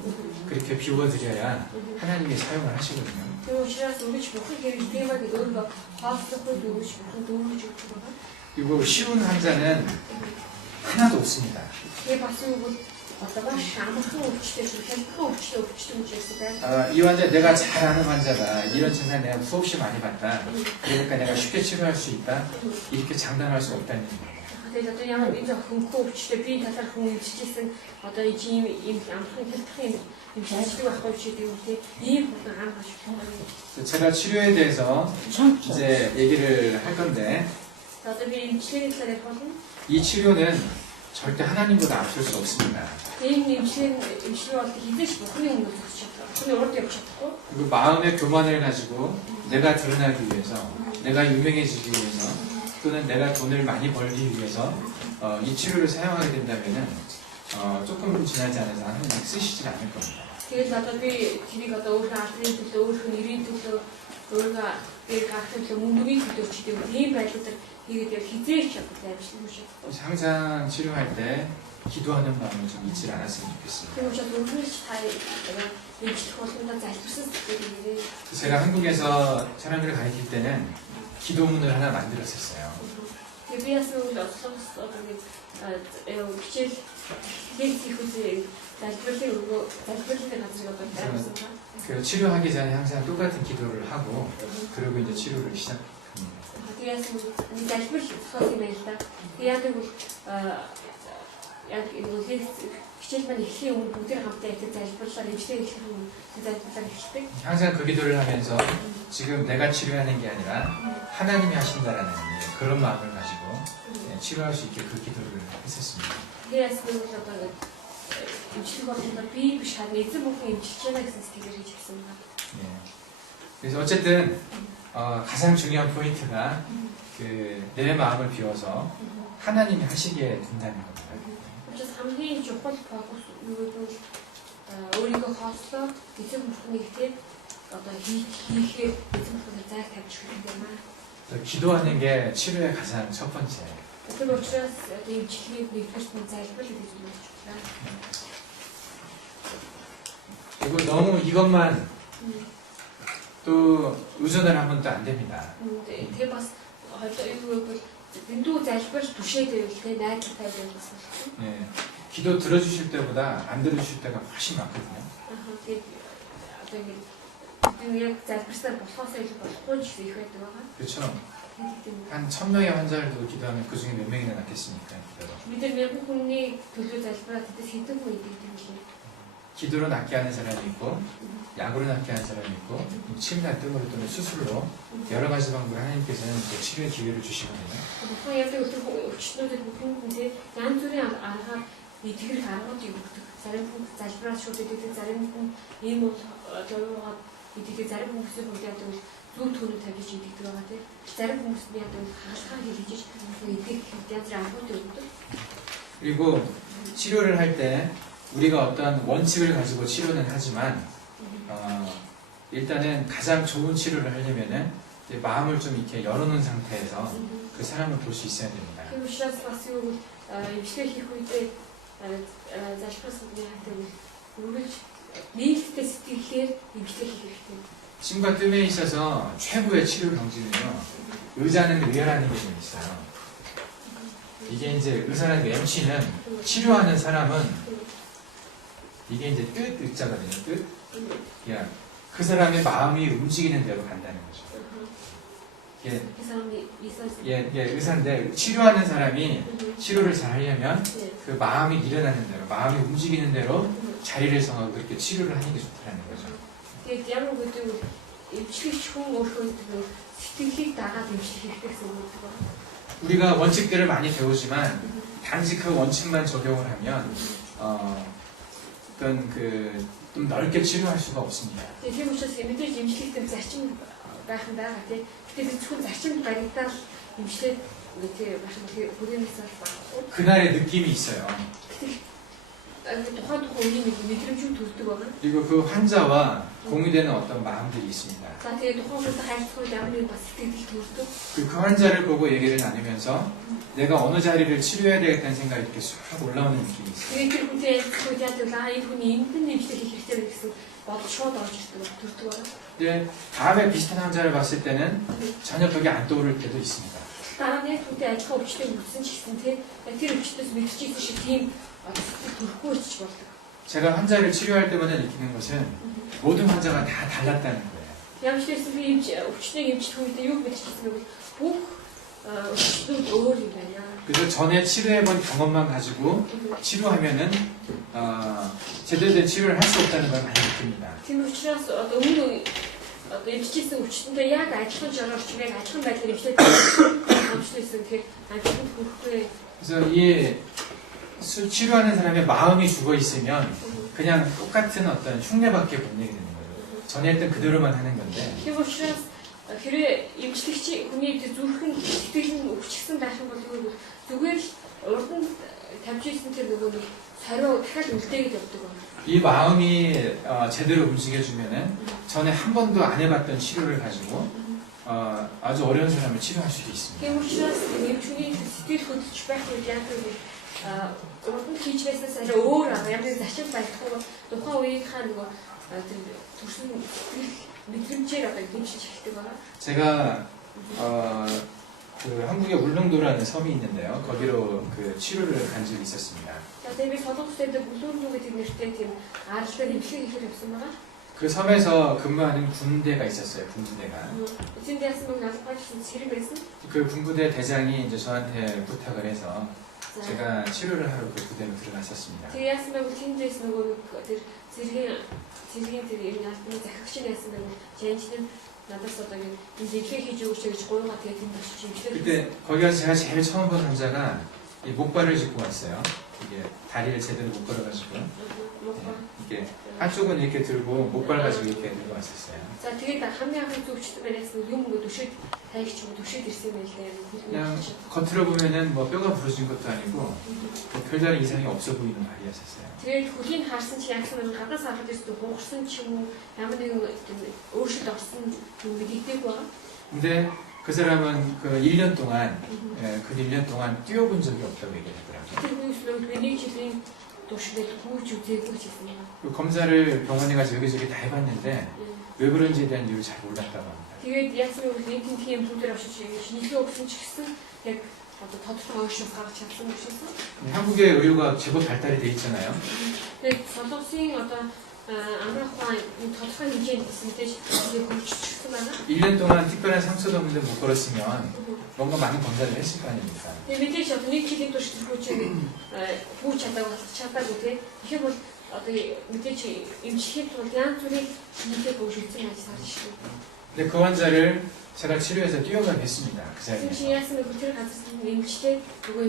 그렇게 비워드려야 하나님이 사용을 하시거든요. 그리고 учраас 우리 бүхэн хэрэг тиймээ өөрөө хаалцахгүй дүүж бүхэн дүүж өгч байгаа. 그리고 쉬운 환자는 하나도 없습니다. Тэгээ бас юу бол одоо маш амархан өвчтэй шүү, хялбархан өвчтэй гэж байна. 이 환자 내가 잘 아는 환자다. 이런 증상 내가 수없이 많이 봤다. 그러니까 내가 쉽게 치료할 수 있다. 이렇게 장담할 수 없다는 얘기예요. Тэгээд одоо ямар энэ хөнгөө өвчтэй би талаар хүн өвччихсэн одоо ийм амархан хялбархан юм шалждаг байхгүй ч гэдэг юм тий. Ийм хүн амархан шүү. 제가 치료에 대해서 이제 얘기를 할 건데 Одоо би эмчлийн талаар ярих болно. 이 치료는 절대 하나님보다 앞설 수 없습니다. ийм эмчлийн бол хизээш бүхний өмнө зогсож чаддаг. бүхний урд явж чадахгүй. 그리고 마음의 교만을 가지고 내가 드러나기 위해서, 내가 유명해지기 위해서, 또는 내가 돈을 많이 벌기 위해서 이 치료를 사용하게 된다면은 조금 지나지 않아서 하나님 쓰시질 않을 겁니다. Тэгээд одоо би тэрийг одоо өөрийнхөө ардын төлөө, өөрийнхөө нэрийн төлөө, өөрийнхөө дээр гарах төлөө, мөнгөний төлөө ч гэдэг юм. Ийм байдлаар хийгээд яг хизээч одоо амжилтгүй шүү. 항상 치료할 때 기도하는 마음을 좀 잊지 않았으면 좋겠습니다. 그리고 저 놀라시 다 임시로 혼자 잘못했을 때에 제가 한국에서 사람들을 가르칠 때는 기도문을 하나 만들었었어요. 예비하스는 없었어. 비칠 예비후지 잘못을 울고 잘못을 가지고 갔다. 그 치료하기 전에 항상 똑같은 기도를 하고 그리고 이제 치료를 시작합니다. 예비하스는 잘못을 하시면서 예비하고 яг энэ хичээлмэн эхлэхийн өмнө бүгдээр хамтдаа яг залбирлаар эмчтэй эхлэх өмнө залбирлаар эхэлдэг. 항상 그 기도를 하면서 지금 내가 치료하는 게 아니라 하나님이 하신다라는 그런 마음을 가지고 치료할 수 있게 그 기도를 했었습니다. 그래서 одоо эмчлэг болгоно би биш харин эзэн бүхэн эмчилж байна гэсэн сэтгэлээр хийж хэлсэн байна. 그래서 어쨌든 가장 중요한 포인트가 내 마음을 비워서 하나님이 하시게 된다는 겁니다. 그래서 хамгийн чухал фокус юу гэвэл өөрийгөө хоослоо эзэн бүхнийг тийм одоо хийхээр эзэн бүхэн зайг тавьж өгөх юм аа. 기도하는 게 치료의 가장 첫 번째. Тэр учраас одоо эмчилгээг нэгдүгээр нь залбирал гэж бодож байна. 그리고 너무 이것만 또 의존을 하면 또 안 됩니다. Тэгээ бас одоо юу гэвэл дэндүү залбирч түшээдэг те найдаж тавьдаг бас. 기도 들어주실 때보다 안 들어주실 때가 훨씬 많거든요. Тэгээд одоо ингэ яг залбирсаар болохоосоо илүү болохгүй ч их байдаг байгаа. 그렇죠. 한 1000명의 환자를 두고 기도하면 그 중에 몇 명이나 낫겠습니까? бид нар мянган хүний төлөө залбираад тэдэс хэдэн хүн идэг юм бэ? 기도로 낫게 하는 사람이 있고 약으로 낫게 하는 사람이 있고 침이나 뜸으로 또는 수술로 여러 가지 방법으로 하나님께서는 또 치료의 기회를 주시거든요. Бүхэн яг өдөр өвчтнүүдэд бүхэн янз бүрийн аргаар итгэл аргуудыг өгдөг. Зарим хүн залбираад шууд идэг, зарим хүн ийм бол тоогоод идэг, зарим хүмүүсийн хувьд яг зөв төлөв тавьж идэг байгаа тийм. Зарим хүмүүсийн яг хаалгаар хийж идэг янз бүрийн аргуудыг өгдөг. 그리고 치료를 할 때 우리가 어떤 원칙을 가지고 치료는 하지만 일단은 가장 좋은 치료를 하려면은 이제 마음을 좀 이렇게 열어놓은 상태에서 그 사람을 볼 수 있어야 됩니다. Тэр учраас бас юу эмчилгээ хийх үедээ залбирсан гэдэг үргэлж нийлтэй сэтгэлээр эмчилгээ хийх хэрэгтэй. 침과 뜸에 있어서 최고의 치료 경지는요, 의자는 의아라는 게 좀 있어요. 이게 이제 의사라는 게 MC는 치료하는 사람은 이게 이제 뜻 의자거든요. 뜻. 그냥 그 사람의 마음이 움직이는 대로 간다는 거죠. 예, 의사인데 치료하는 사람이 치료를 잘 하려면 그 마음이 일어나는 대로, 마음이 움직이는 대로 자리를 정하고 그렇게 치료를 하는 게 좋다는 거죠. Тэгээд ямар гэдэг эмчлэгч хүн өөрөө сэтгэлийг дагаад эмчлэх хэрэгтэй гэсэн үг байна. 우리가 원칙들을 많이 배우지만 단지 그 원칙만 적용을 하면 어떤 좀 넓게 치료할 수가 없습니다. Тийм учраас мэдээж эмчлэгтэй зарчим байх нь байгаа тийм. Тэгэхээр зөвхөн зарчим баригдаад эмчлээд тийм маш их бүлээнээс 그날의 느낌이 있어요. тухайн үеийн нэг мэдрэмжүүд төрдөг байна. 그리고 그 환자와 공유되는 어떤 마음들이 있습니다. За тэгээд тухайн хүнтэй харилцах үед ямар нэг бас сэтгэл төрдөг. 그 환자를 보고 얘기를 나누면서 내가 어느 자리를 치료해야 되겠다는 생각이 이렇게 쑥 올라오는 느낌이 있어요. Тэгээд тэр хүнтэй ярилцах үед яадаг энэ хүний энд нь нэмжлэг хийх хэрэгтэй гэсэн бодол шууд орж ирдэг төрдөг байна. 근데 다음에 비슷한 환자를 봤을 때는 전혀 그게 안 떠오를 때도 있습니다. Дараа нь яг түүнтэй адилхан өвчтөд үлдсэн ч гэсэн тэр өвчтөөс мэдчихсэн шиг тийм төрөхгүй ч болдог. 제가 환자를 치료할 때마다 느끼는 것은 모든 환자가 다 달랐다는 거예요. Ямар ч байсан би өвчтнийг эмчлэх үед юу мэдчихсэн бэ? Бүх өвчтүүд өөр юм байна. 그래서 전에 치료해본 경험만 가지고 치료하면은 제대로 된 치료를 할 수 없다는 걸 많이 느낍니다. Тийм учраас өмнө эмчилсэн өвчтөндөө яг адилхан жороор чимээ адилхан байдлаар эмчлээд амжилтсан тэгэхээр амжилтанд хүрэхгүй. 그래서 이 치료하는 사람의 마음이 죽어 있으면 그냥 똑같은 어떤 흉내밖에 못 내게 되는 거예요. 전에 했던 그대로만 하는 건데. Тийм учраас хэрэг эмчлэгч хүний зүрхэн сэтгэл нь өвчсөн байх юм бол зүгээр л урд нь тавьж ирсэн тэр нөгөө нэг сариу дахиад үлдээгээд явдаг байна. 이 마음이 제대로 움직여주면은 전에 한 번도 안 해봤던 치료를 가지고 아주 어려운 사람을 치료할 수도 있습니다. Тийм учраас эмчхүний сэтгэл хөдлөж байх үед яг нэг урд нь хийж байснаас арай өөр ямар нэг зачил байхгүй тухайн үеийнхаа нөгөө төрсөн сэтгэл мэдрэмжээр дэмжиж эхэлдэг байна. 제가 그 한국에 울릉도라는 섬이 있는데요. 거기로 그 치료를 간 적이 있었습니다. За тэгээд би солонгост бүлүүрнүү гэдэг нэртэй тийм аралтай нэмэлт хийхээр явсан байгаа. 그 섬에서 근무하는 군대가 있었어요. 군부대가. Эцэнд яасан бэ? Надад гэсэн зэрэг байсан. 그 군부대 대장이 이제 저한테 부탁을 해서 За 제가 치료를 하러 그 부대로 들어갔었습니다. тэгээд яасан бэ? Тэндээс нөгөө тэр зэргийн тэр юм яасан захирагч нь яасан бэ? Жанчны надаас одоо энэ дэлхий хийж өгч гэж гуйгаа тэгээд тэнд очиж имчлээ. 그때 거기 가서 제가 제일 처음 본 환자가 이 목발을 짚고 왔어요. 이게 다리를 제대로 못 걸어가지고 이게 한쪽은 이렇게 들고 목발 가지고 이렇게 들고 왔었어요. За тэгээд хамгийн анхны зөвчтэй байнаас юм нөгөө төшөөд тайгч юм төшөөд ирсэн байлээ. 그냥 겉으로 보면은 뭐 뼈가 부러진 것도 아니고 뭐 별다른 이상이 없어 보이는 발이었었어요. Тэгээд хөлийн харсан чи ягсан нэг гадаас харахад ирсэн хугарсан ч юм уу ямар нэгэн өөрчлөлт орсон юм мэдэгдээгүй байгаа. 근데 그 사람은 그 1년 동안 그 1년 동안 뛰어본 적이 없다고 얘기하더라고요. Тэр хүмүүс нэг жилийн туршид хөөж үзээгүй ч гэсэн юм. 그 검사를 병원에 가서 여기저기 다 해봤는데 왜 그런지에 대한 이유를 잘 몰랐다고 합니다. Тэгээд яасан бэ гэвэл энэ тийм зүйлээр очиж шинжилгээ өгсөн ч гэсэн яг одоо тодорхой ойшоос гаргаж чадсан юм шигсэн. 한국의 의료가 제법 발달이 돼 있잖아요. Тэгээд солонгосын одоо амрах ухаан тодорхой хэмжээнд мэдээж хөгжчихсэн байна. 1년 동안 특별한 상처도 없는데 못 걸었으면 뭔가 많은 검사를 했을 거 아닙니까? Тэгээд мэдээж одоо нэг жилийн турш тэрхүүч хүү чадаагүй тийм. Тэгэхээр бол одоо мэдээж эмчлэхийн тулд янз бүрийн шинжилгээ өгүүлсэн байж сарж шүү. 근데 그 환자를 제가 치료해서 뛰어가게 했습니다. 그 Тийм 자리에서. чи яасан бэ тэр газар эмчлээ нөгөө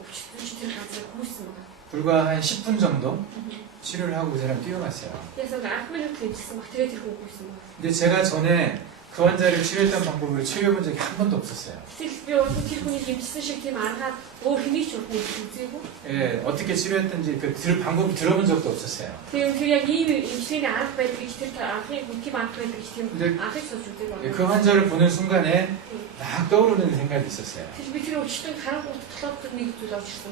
өвчтөж тэр газар хүүсэн байна. 불과 한 10분 정도 치료를 하고 그 사람 뛰어갔어요. 그래서 악물을 그리치면 막 되게 들고 오고 있어요. 근데 제가 전에 그 환자를 치료했던 방법을 치료해본 적이 한 번도 없었어요. 특히 어떤 분이 김치스 식팀 안하 뭐 힘이 좋고 그리고 예, 어떻게 치료했던지 그 방법 들어본 적도 없었어요. 그냥 이 임신이 안 하고 있기 때문에 앞에 무기 많고 있기 때문에 앞에 서줄 때가 예, 그 환자를 보는 순간에 막 떠오르는 생각이 있었어요. 그래서 밑으로 치던 가는 것도 털었던 얘기 도 나오셨어.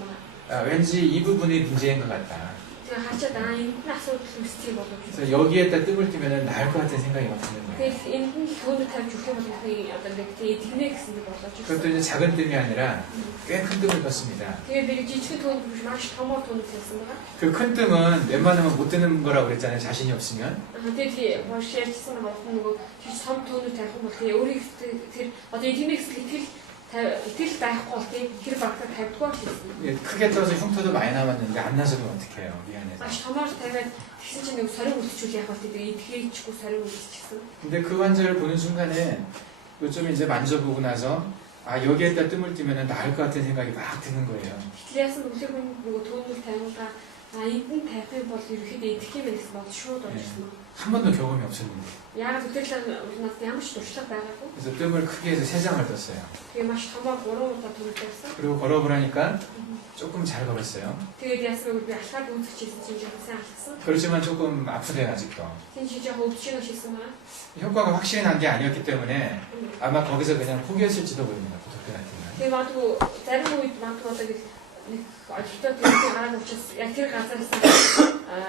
왠지 이 부분이 문제인 것 같다. 제가 하자 나 인플라서 스틸 먹어. 그래서 여기에다 뜸을 띄면 나을 것 같은 생각이 막 드는 거예요. 그래서 인플 교훈을 다 주게 받은 그 어떤 그 디넥스인데 그것도 이제 작은 뜸이 아니라 꽤 큰 뜸을 떴습니다. 그게 내가 지친 돈 마시 더머 돈을 냈습니다. 그 큰 뜸은 웬만하면 못 뜨는 거라고 그랬잖아요. 자신이 없으면. 되게 뭐 쉐어치스나 먹는 거 뒤삼 돈을 대고 뭐 되게 우리 그 어디 디넥스 이틀 байхгүй тийм тэр багтаа тавьдгаа гэсэн. 예, 크게 떠서 흉터도 많이 남았는데 안 나서면 어떡해요. 미안해서. Маш томоор тавиад тэгсэн чинь нэг сориг үлдчихүүл яах вэ? Тэгээ идгээчихгүй сориг үлдчихсэн. 근데 그 환자를 보는 순간에 좀 이제 만져보고 나서 아 여기에다 뜸을 띄면 나을 것 같은 생각이 막 드는 거예요. Тэгэхээр яасан үлээгүй нөгөө төөнөл тавиулаа эдэн тавих бол ерөөхдөө идэх юм гэсэн бод шууд орж ирсэн байна. 한 번도 경험이 없었는데. Яг үтэлсэн надад ямар ч туршлага байгаагүй. 그래서 뜸을 크게 해서 3장을 떴어요. Тэгээ маш томоо 3 удаа төлөвлөсөн. 그리고 걸어보라니까 조금 잘 걸었어요. Тэгээд ясаг би алхаад үзчихсэн чинь жоохон сайн алхсан. 그렇지만 조금 아프대요 아직도. Тийм чи жоохон өвчин шийсэн маа. 효과가 확실히 난 게 아니었기 때문에 아마 거기서 그냥 포기했을지도 모릅니다. 그때 같은 날. Тэгээ магадгүй зарим үед магадгүй одоо нэг ажилтаа тэрний гараад учраас яг тэр газараас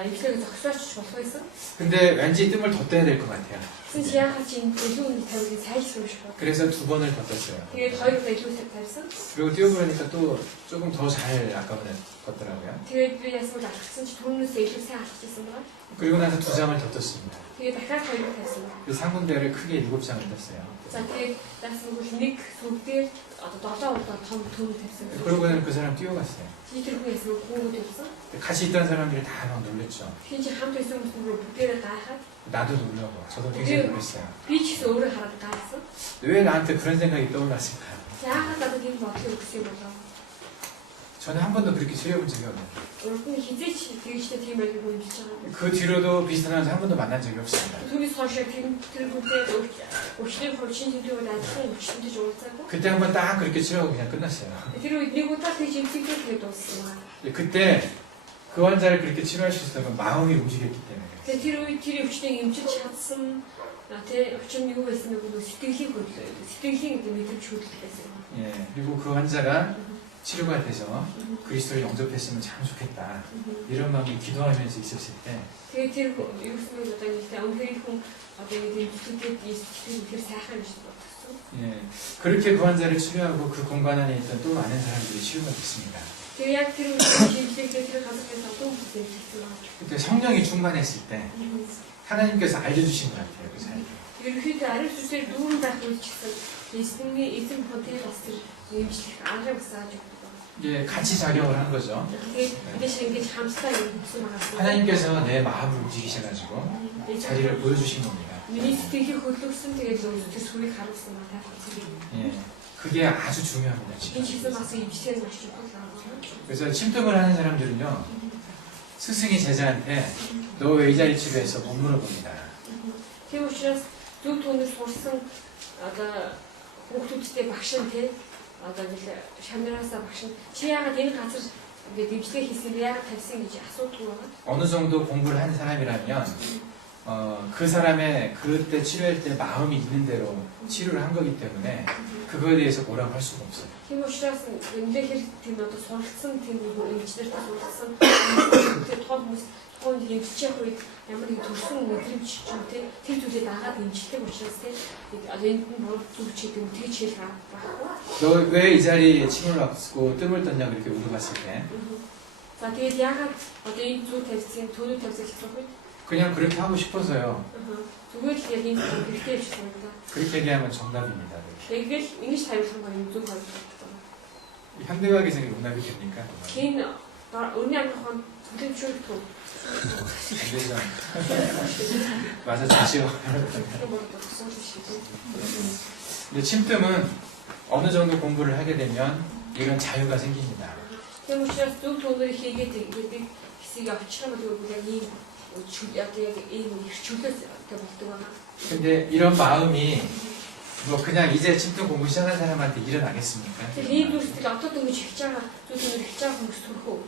имлэг зогсооч болох байсан. 근데 왠지 뜸을 더 떼야 될 것 같아요. Тэгсэн чи яагаад чи энэ илүү нэг тавилыг сайлсруулж байна. 그래서 2번을 더 떴어요. Тэгээд 2 удаа илүү тавьсан. 그리고 뛰어보니까 또 조금 더 잘 아까보다 걷더라고요. Тэгээд би ясаг алхсан чи түүнээс илүү сайн алхчихсан байна. 그리고 나서 2장을 더 떴습니다. Тэгээд дахиад 2 тавьсан. 그 상군대를 크게 7장을 떴어요. За тэгээд даасан бол нэг сүгдээр одоо 7 удаа том төв тавьсан. 그러고는 그 사람 뛰어갔어요. Чи тэр хүн ясаг гүнгүүд явсан. 같이 있던 사람들이 다 막 놀랬죠. Тэгин чи хамт байсан хүмүүс бүгдээрээ гайхаад 나도 놀라고 저도 굉장히 놀랐어요. би ч гэсэн өөрөө хараад гайхсан. 왜 나한테 그런 생각이 떠올랐을까? Яагаад надад энэ бодлыг өгсөн юм болов? 저는 한 번도 그렇게 치려본 적이 없는데 Урд нь хизээч тэгжтэй тийм байгааг хөндөж байгаа. 그 뒤로도 비슷한 사람 한 번도 만난 적이 없습니다. Түүнээс хойш тэр хүнтэй өвчний хувьчин тэмдэгүүд адилхан өвчтөнтэй уулзаагүй. 그때 한 번 딱 그렇게 치료하고 그냥 끝났어요. Тэр үед нэг удаа тэг жимсэгтэй тэгээд дууссан байна. 그때 그 환자를 그렇게 치료할 수 있었던 건 마음이 움직였기 때문에. Тэгээд тэр үед тэр өвчнийг эмчилж чадсан тэр өвчин юу байсан бэ гэвэл сэтгэлийн мэдрэмж хөдөлгөх байсан. 예, 그리고 그 환자가 치료가 돼서 그리스도를 영접했으면 참 좋겠다. 이런 마음이 기도하면서 있었을 때 Тэгээд тэр юусэн бэ одоо нэгтэй өнхөрийн хүн одоо нэг зүйлүүд тэр сайхан юм шиг бодсон. 예, 그렇게 그 환자를 치료하고 그 공간 안에 있던 또 많은 사람들이 치유가 됐습니다. Тэгээд яг тэр үйлчлэгтэй тэр газар одоо хүмүүс ирсэн байна. 그때 성령이 충만했을 때 하나님께서 알려주신 것 같아요. 그 사람들. Ерөнхийдөө ариун сүнсээр дүүрэн байх үйлчлэгтэй эзэн хотел бас тэр эмчлэх арга басааж өгдөг. 이제 같이 작용을 한 거죠. Тэгээд мэдээж ингэж хамтдаа явуулсан байгаа. 하나님께서 내 마음을 움직이셔가지고 자리를 보여주신 겁니다. миний сэтгэлийг хөдөлгсөн тэгээд тэр сүрийг харуулсан байна. 예, 그게 아주 중요합니다. Энэ 지금. чиглэл бас эмчлэх маш чухал байна. 그래서 침통을 하는 사람들은요, 스승이 제자한테 너 왜 이 자리 치료했어? 못 물어봅니다. Тийм учраас зөв түүнээс сурсан одоо хүүхдүүдтэй багш нь те одоо нэг шамнараасаа багш нь чи яагаад энэ газар ингээд эмчилгээ хийсэн бэ? Яагаад тавьсан гэж асуудаг байгаа. 어느 정도 공부를 한 사람이라면 그 사람의 그때 치료할 때 마음이 있는 대로 치료를 한 거기 때문에 그거에 대해서 뭐라고 할 수가 없어요. Тийм учраас нэлээх тийм одоо суралцсан тийм эмчнэртэй суралцсан тэр том хүмүүс тухайн эмччих үед ямар нэг төрсөн мэдрэмж ч юм те тэр зүйлээ дагаад эмчилдэг учраас те одоо энд нь буруу зүг ч гэдэг тэгж хэлэх байхгүй. 너 왜 이 자리에 침을 맞고 뜸을 떴냐 그렇게 물어봤을 때 За тэгээд яагаад одоо энэ зүг тавьсан төлөв тавьсан гэсэн үед 그냥 그렇게 하고 싶어서요. зүгээр л яг энэ хэрэгтэй гэж байна. 그렇게 얘기하면 정답입니다. Тэгэл ингэж тавьсан бол энэ зүг хариулт. 현대과학에서는 용납이 됩니까? Энэ өнөө амрахын төлөвшөлт туу. 안 되죠. 맞아, 좋지요. 근데 침뜸은 어느 정도 공부를 하게 되면 이런 자유가 생깁니다. Тийм учраас зөв түүнээр хийгээд гэдэг хэсгийг авчрах бол яг ийм яг ийм хэрчүүлээс болдог байна. 근데 이런 마음이 뭐 그냥 이제 침뜸 공부 시작한 사람한테 일어나겠습니까? Тэр ийм зүйлсийг одоо дөнгөж хийж байгаа зөв түүнээр хийж байгаа хүмүүс төрхөө.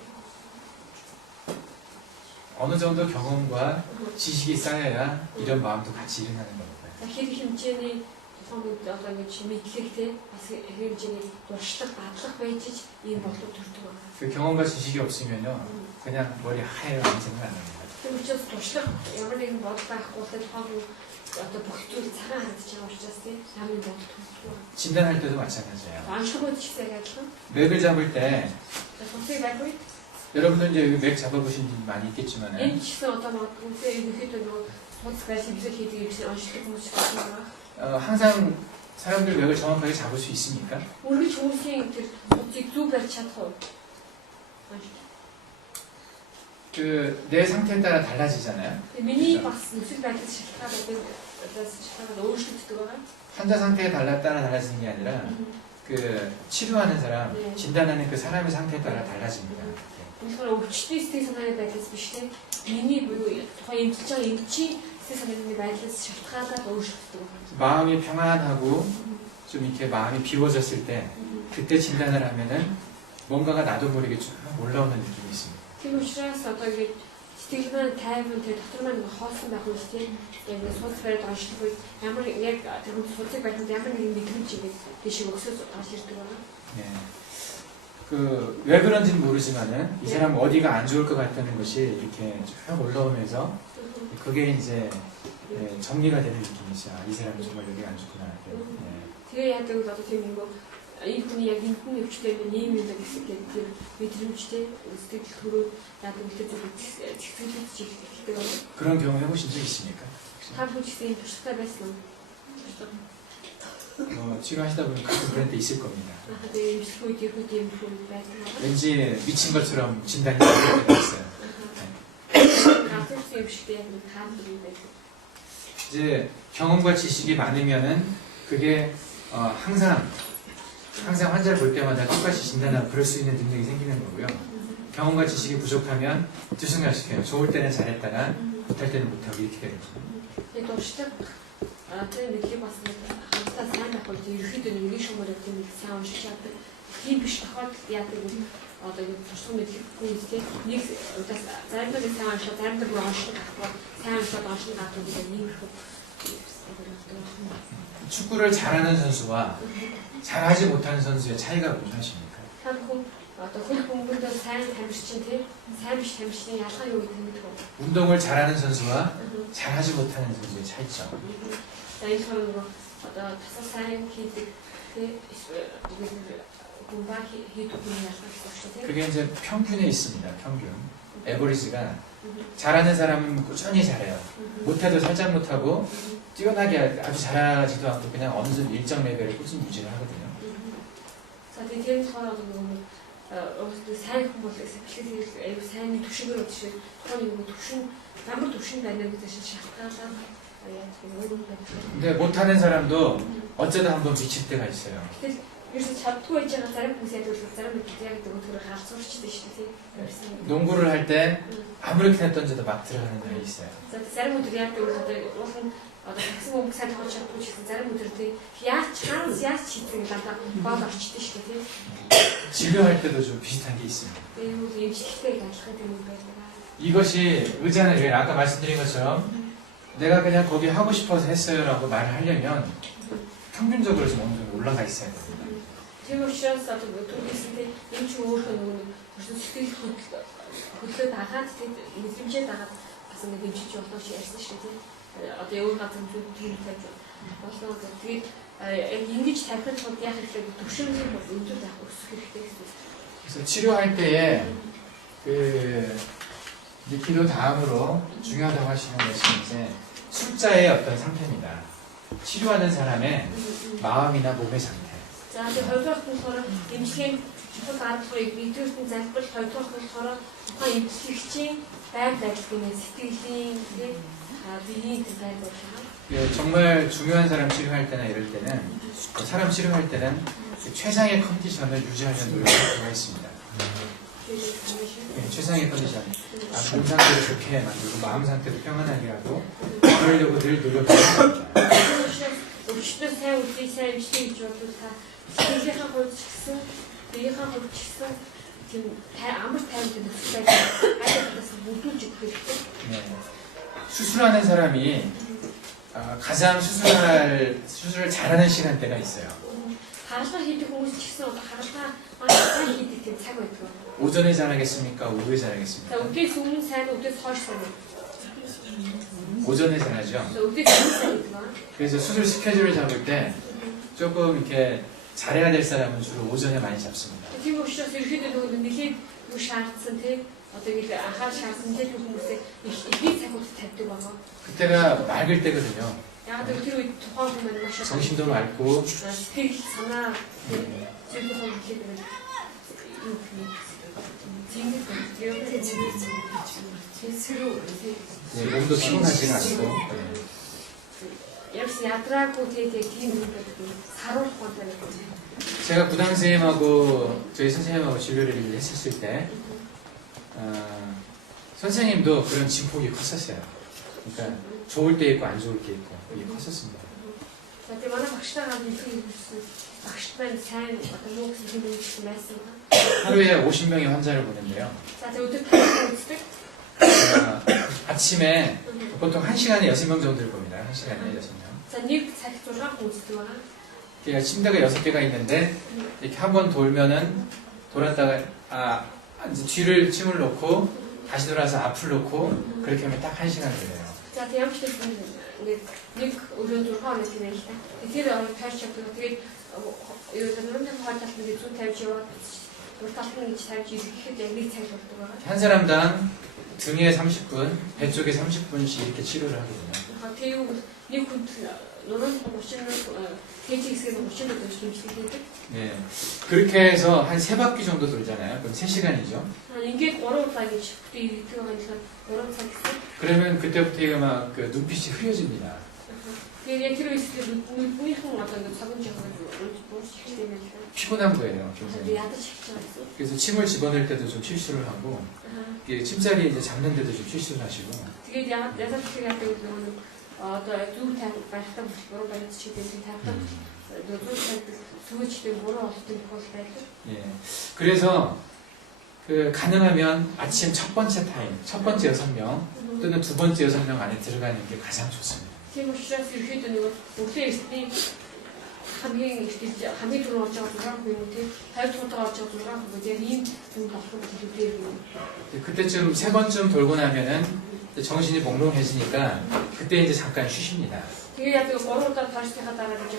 어느 정도 경험과 지식이 쌓여야 이런 마음도 같이 일어나는 겁니다. За хэд хэмжээний тухайн одоо ингэж мэдлэгтэй бас хэмжээний дуршлаг дадлах байж ийм болов төрдөг байна. 그 경험과 지식이 없으면요, 그냥 머리 하얘요 아무 생각 안 합니다. Тэр учраас туршлага ямар нэгэн бодол байхгүй бол тухайн одоо бүх зүйл цагаан харагдаж байгаа учраас тийм хамгийн бодол төрдөг байна. 진단할 때도 마찬가지예요. Аншлагууд ч гэсэн адилхан. 맥을 잡을 때 Сонсыг байхгүй. 여러분들 이제 여기 맥 잡아보신 분 많이 있겠지만 Энэ ч гэсэн одоо магадгүй ерөнхийдөө нөгөө судас байсан бизэл хийдэг юм шиг онцлог хүмүүс ч байна. 항상 사람들 맥을 정확하게 잡을 수 있습니까? Үргэлж хүмүүсийн тэр судасыг зөв барьж чадах уу? 그 내 상태에 따라 달라지잖아요. Миний бас нөхцөл байдлаас шалтгаалаад өөрчлөгддөг байгаа. 환자 상태에 따라 달라지는 게 아니라 그 치료하는 사람, 네. 진단하는 그 사람의 상태에 따라 달라집니다. болохоор өвчтний сэтгэл санааны байдлаас биш те миний буюу тухайн эмчилж байгаа эмчийн сэтгэл санааны байдлаас шалтгаалаад өөрчлөгддөг. 마음이 평안하고 좀 이렇게 마음이 비워졌을 때 그때 진단을 하면은 뭔가가 나도 모르게 쭉 올라오는 느낌이 있습니다. Тийм учраас одоо ингэж сэтгэл маань тайван тэр дотор маань хоосон байх үс тийм яг сууц барьд онцлох үед ямар яг тэр сууцыг барьд ямар нэгэн мэдрэмж ингэж тийш өгсөж гарч ирдэг байна. 네. 그 왜 그런지는 모르지만은 이 사람 어디가 안 좋을 것 같다는 것이 이렇게 쭉 올라오면서 그게 이제 정리가 되는 느낌이죠. 이 사람은 정말 여기가 안 좋구나. Тэгээ яадаг бол одоо тийм нэг энэ хүний яг энтний өвчтэй нэм юм гэсэн тэр мэдрэмжтэй сэтгэл төрөө яадаг үлдээ зэгцүүлж ихтэй байна. 그런 경험 해보신 적 있습니까? Хамт үчсэн юм туршлагатай байсан уу? 치료하시다 보면 가끔 그런 때 있을 겁니다. Тэгээ эмчилгээ үед тийм хүн байдаг. 왠지 미친 것처럼 진단이 될 때가 있어요. 가끔씩 эмчилгээ яг хаан юм байдаг. 이제 경험과 지식이 많으면은 그게 항상 환자를 볼 때마다 똑같이 진단하고 그럴 수 있는 능력이 생기는 거고요. 경험과 지식이 부족하면 뒤숭각시켜요. 좋을 때는 잘했다가 못할 때는 못하고 이렇게 되는 거예요. туршдаг тэр мэдлэг бас хамтдаа сайн байх бол ерөөхдөө нэг шугамар тийм сайн уншиж чаддаг. Тийм биш тохиолдолд яадаг вэ? Одоо ингэ туршлагын мэдлэггүй тийм нэг удаас заримдаа сайн уншиж, заримдаа бүр уншиж авах, сайн уншаад уншиж авах гэдэг нэг их 축구를 잘하는 선수와 잘하지 못하는 선수의 차이가 무엇입니까? 한국 одоо хөл бөмбөрдөө сайн тамирчин тийм сайн биш тамирчны ялгаа юу гэдэг нь вэ? 운동을 잘하는 선수와 잘하지 못하는 선수의 차이점. За энэ хоёр одоо тасал сайн хийдэг тийм гумбаа хийдэг хүний ялгаа гэж байна тийм. 그게 이제 평균에 있습니다. 평균. 에버리지가 잘하는 사람은 꾸준히 잘해요. 못해도 살짝 못하고 뛰어나게 아주 잘하지도 않고 그냥 어느 정도 일정 레벨을 꾸준히 유지를 하거든요. За тийм болохоор одоо сайн хүн бол сэтгэл аюу сайн түвшингээр өчсөн тухайн юм түвшин ямар түвшин байна гэдэг шиг шалтгаалаад яа тийм өөр байх. 근데 못하는 사람도 어쩌다 한번 미칠 때가 있어요. Тэгэл ерөөсө чаддгүй байж байгаа зарим хүмүүс яддаг зарим хүмүүс яг гэдэг өөрөөр харцуурчдаг шүү дээ. 농구를 할 때 아무렇게나 던져도 막 들어가는 날이 있어요. За зарим хүмүүс яадаг бол одоо уулын одоо такси мөнгө сайн тоглож чадахгүй ч гэсэн зарим хүмүүс тийм яаж чийдэг дандаа гол орчдөг шүү дээ. 진료할 때도 좀 비슷한 게 있습니다. Тэгээ юу эмчилгээтэй адилхан юм байдаг. 이것이 의자는 왜 아까 말씀드린 것처럼 내가 그냥 거기 하고 싶어서 했어요라고 말을 하려면 평균적으로 좀 어느 정도 올라가 있어야 됩니다. Тийм учраас одоо түргийсэнтэй энэ ч өөрөө нөгөө сэтгэл хөдлөө дагаад тийм мэдрэмжээ дагаад бас нэг эмчилж болох шиг ярьсан шүү дээ. Одоо өөр газар зүйл тийм байж болно. Тэгээд яг ингэж тавихад тулд яах хэрэгтэй төвшингийн бол өндөр байх өсөх хэрэгтэй гэсэн. 그래서 치료할 때에 그 리키도 다음으로 중요하다고 하시는 것이 이제 숫자의 어떤 상태입니다. 치료하는 사람의 마음이나 몸의 상태. За тэгээд хоёрдугаар нь болохоор эмчлийн чухал аргаыг нэгдүгээрт залбирал, хоёрдугаар нь болохоор тухайн эмчилэгчийн байдал гэмээр сэтгэлийн биеийн байдал байна. 예, 정말 중요한 사람 치료할 때나 이럴 때는 사람 치료할 때는 최상의 컨디션을 유지하려는 노력을 필요가 있습니다. 예, 최상의 컨디션. 몸 상태도 좋게 만들고 마음 상태도 평안하게 하고 그러려고 늘 노력합니다. Өчтөр сайн үлдээ сайн эмчтэй гэж бодвол та сэтгэлийнхаа хувьд ч гэсэн биеийнхаа хувьд ч гэсэн тийм амар тайван нөхцөл байдал айдаас бүрдүүлж өгөх хэрэгтэй. 네. 수술하는 사람이 가장 수술을 잘하는 시간대가 있어요. Хаалга хийдэг хүмүүс ч гэсэн хаалга сайн хийдэг тийм цаг байдаг. 오전에 잘하겠습니까? 오후에 잘하겠습니까? За өдөөс өмнө сайн өдөөс хойш сайн. 오전에 잘하죠. өдөөс өмнө сайн гэдэг. 그래서 수술 스케줄을 잡을 때 조금 이렇게 잘해야 될 사람은 주로 오전에 많이 잡습니다. Тийм учраас ерөөдөө нөгөө нэлээд юу шаардсан тийм одоо ингэ анхаар шаардсан тийм хүмүүсээ ихний цагууд тавьдаг байгаа. 그때가 맑을 때거든요. Яг тэр үед тухайн хүмүүс маш 정신도 맑고 сэтгэл санаа зөвхөн хэлээд байна. 몸도 피곤하지는 않고 역시 야드라고 되게 тийм 사로울 것 같아요. 제가 부당 선생님하고 저희 선생님하고 진료를 했었을 때 선생님도 그런 진폭이 컸었어요. 그러니까 좋을 때 있고 안 좋을 때 있고 이게 컸었습니다. За тийм манай багштайгаа хэлхийг хүссэн багшд маань сайн одоо юу гэсэн юм хэлсэн байсан. 하루에 50명의 환자를 보는데요. За тийм өдөр тань үздэг. 아침에 보통 1시간에 6명 정도를 봅니다. 1시간에 6명. За нэг цагт 6 хүн үздэг байгаа. 그러니까 침대가 6개가 있는데 이렇게 한 번 돌면은 돌았다가 이제 뒤를 침을 놓고 다시 돌아서 앞을 놓고 그렇게 하면 딱 1시간 걸려요. За тийм юм шиг ингээд нэг өрөөнд 6 хоног тийм байх та. Тэр тойрч чаддаг. Тэгээд юу нэг хойдолт нэг 150 яваад урталт нэг 50 ирэхэд яг нэг цаг болдог байгаа. 한 사람당 등에 30분, 배 쪽에 30분씩 이렇게 치료를 하거든요. Тэгээ нэг хүнд нуруунд 30 минут тэжиг хэсгээр 30 минут дэмжлэг хийдэг. 네. 그렇게 해서 한 3바퀴 정도 돌잖아요. 그럼 3시간이죠. Ингээд 3 удаа ингэж бүтээ ирдэг байгаа юм шиг 3 цаг гэсэн. 그러면 그때부터 막 그 눈빛이 흐려집니다. Тэгээд яг тэр үеэс нүднийхэн одоо ингээд цагын жагаар дуусах хэрэгтэй юм байна. 피곤한 거예요. Тэгээд 굉장히. ядаж хэлж байгаа гэсэн. 그래서 침을 집어넣을 때도 좀 실수를 하고 이게 침자리에 이제 잡는 데도 좀 실수를 하시고 Тэгээд ядаж хэлэх гэдэг нь одоо зүг тавих байхдаа буруу баримт чиглэлийн тавьдаг. зүг тавих сүүчтэй буруу олддог тохиол байдаг. 예. 그래서 그 가능하면 아침 첫 번째 타임, 첫 번째 6명 또는 두 번째 6명 안에 들어가는 게 가장 좋습니다. Тийм учраас ерөөхдөө нэг өглөө эртний хамгийн түрүү орж байгаа 6 хүн тийм 50 дахь орж байгаа 6 хүн яг ийм зүйл болох хэрэгтэй юм. 그때쯤 3번쯤 돌고 나면은 정신이 몽롱해지니까 그때 이제 잠깐 쉬십니다. Тэгээ яг 3 удаа таашныхаа дараа гэж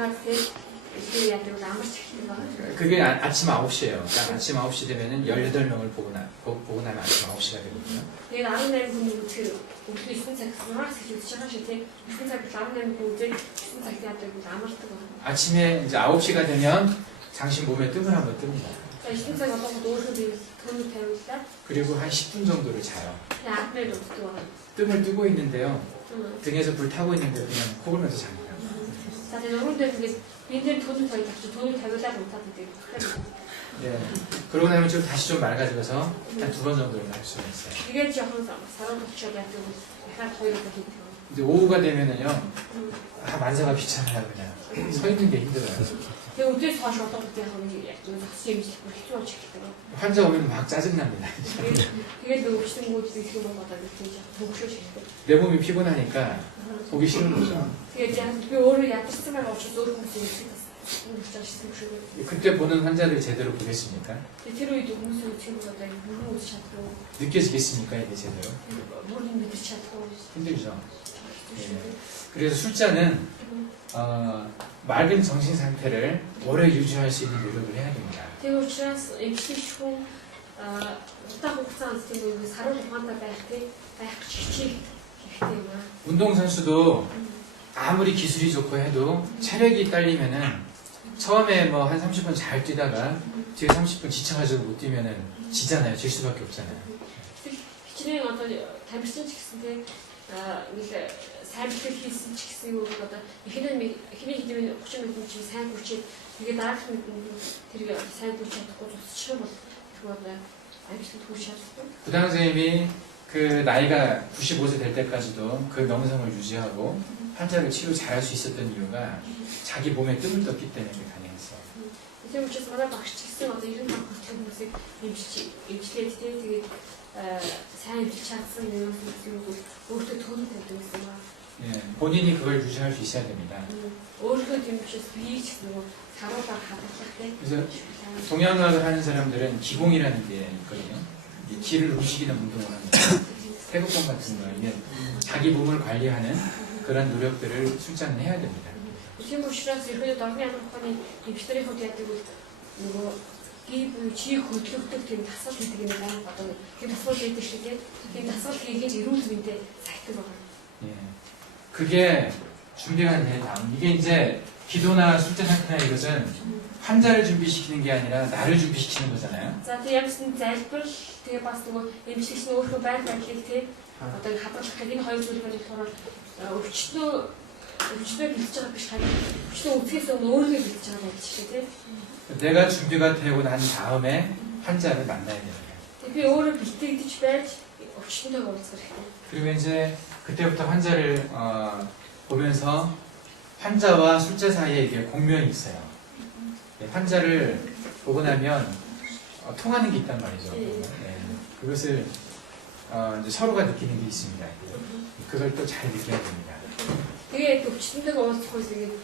яг тийм 이게 약간 남을 시키는 거. 그게 아침 9시예요. 그러니까 아침 9시 되면은 18명을 보고 나면 아침 9시가 되거든요. 내가 아는 날 보는 거 그, 우리 신사 그거랑 같이 시작하실 때 신사 그 다음 날 보고 이제 신사 때 하고 남을 뜨고. 아침에 이제 9시가 되면 당신 몸에 뜸을 한번 뜹니다. 자, 신사가 너무 노을이 돈을 배우다. 그리고 한 10분 정도를 자요. 그냥 앞에도 또. 뜸을 뜨고 있는데요. 등에서 불 타고 있는데 그냥 코 골면서 잡니다. 자, 내가 오늘 그게 민들 돈을 더 있다. 돈을 배우다 못하던데. 네. 그러고 나면 좀 다시 좀 맑아져서 한 2번 정도를 할 수가 있어요. 이게 지금 항상 사람 도착이 안 되고 약간 더 이렇게 되고. 이제 오후가 되면은요. 만사가 귀찮아요 그냥. 서 있는 게 힘들어요. 내가 어디서 다시 왔다 갔다 하면 약간 같이 임시고 필요한 책이더라고. 환자 오면 막 짜증납니다. 그게 너 혹시 뭐지 이거 뭐다 느끼지? 목표 싶고. 내 몸이 피곤하니까 보기 싫은 거죠. 그게 이제 그 오늘 약간 스트레스 없이 노는 것도 있었어. 그때 보는 환자들 제대로 보겠습니까? 테러이도 무슨 친구가 물론 찾고 느껴지겠습니까 이게 제대로? 모르는 믿을 찾고 힘들죠. 예. 그래서 술자는 맑은 정신 상태를 오래 유지할 수 있는 노력을 해야 됩니다. Тэгээ учраас эмчлэгч хүн удаан хугацаанд тийм нэг саруу ухаантай байх хичээл хэрэгтэй юм аа. 운동선수도 아무리 기술이 좋고 해도 체력이 딸리면은 처음에 뭐 한 30분 잘 뛰다가 뒤에 30분 지쳐가지고 못 뛰면은 지잖아요. 질 수밖에 없잖아요. хичнээн одоо тамирчин ч гэсэнтэй нэг сайн бэлтгэл хийсэн ч гэсэн юу одоо эхний хэдийн 30 минут чинь сайн хүрчээд тэгээ дараах нэг тэр сайн хүрч чадахгүй зогсчих юм бол тэр одоо амжилт хүрч чадахгүй. 부당 선생님이 그 나이가 95세 될 때까지도 그 명성을 유지하고 환자를 치료 잘할 수 있었던 이유가 자기 몸에 뜸을 떴기 때문에 가능했어요. Тийм учраас манай багш ч гэсэн одоо 90 он хүртэл хүмүүсийг эмчлээд тэгээд сайн эмчилж чадсан юм өөртөө төлөв тавьдаг гэсэн юм аа. 예, 본인이 그걸 유지할 수 있어야 됩니다. өөртөө тийм учраас бие ч гэсэн саруулаар хадгалахтай. 그래서 동양학을 하는 사람들은 기공이라는 게 있거든요. 이 기를 움직이는 운동을 합니다. 태극권 같은 거 이게 자기 몸을 관리하는 그런 노력들을 술자는 해야 됩니다. Тийм учраас ерөөдөө дорны амрахны эмчнэрийн хувьд яадаг бол нөгөө gie буюу чи хөдөлгдөг тийм дасгал гэдэг юм байна. Одоо тийм дасгал хийдэг шиг тийм дасгал хийгээд эрүүл мэндэ загтдаг байна. 예, 그게 준비가 된 다음 이게 이제 기도나 술자 상태나 이것은 환자를 준비시키는 게 아니라 나를 준비시키는 거잖아요. За тийм ямарсан залбирал тэгээ бас нөгөө эмчлэгч нь өөрөө байх байдлыг тийм одоо хадгалах гэдэг энэ хоёр зүйлээр болохоор өвчтөө бэлдэж байгаа биш харин өвчтөө үсгээс өмнө өөрийгөө бэлдэж байгаа байж шүү тийм. 내가 준비가 되고 난 다음에 환자를 만나야 됩니다. Би өөрөө бэлтгэж байж өвчтөнтэйгээ уулзах хэрэгтэй. 그리고 이제 그때부터 환자를 보면서 환자와 술자 사이에 이게 공면이 있어요. 네, 환자를 보고 나면 통하는 게 있단 말이죠. 네, 그것을 이제 서로가 느끼는 게 있습니다. 그걸 또 잘 느껴야 됩니다. Тэгээд өвчтөнтэйгээ уулзахгүйс ингээд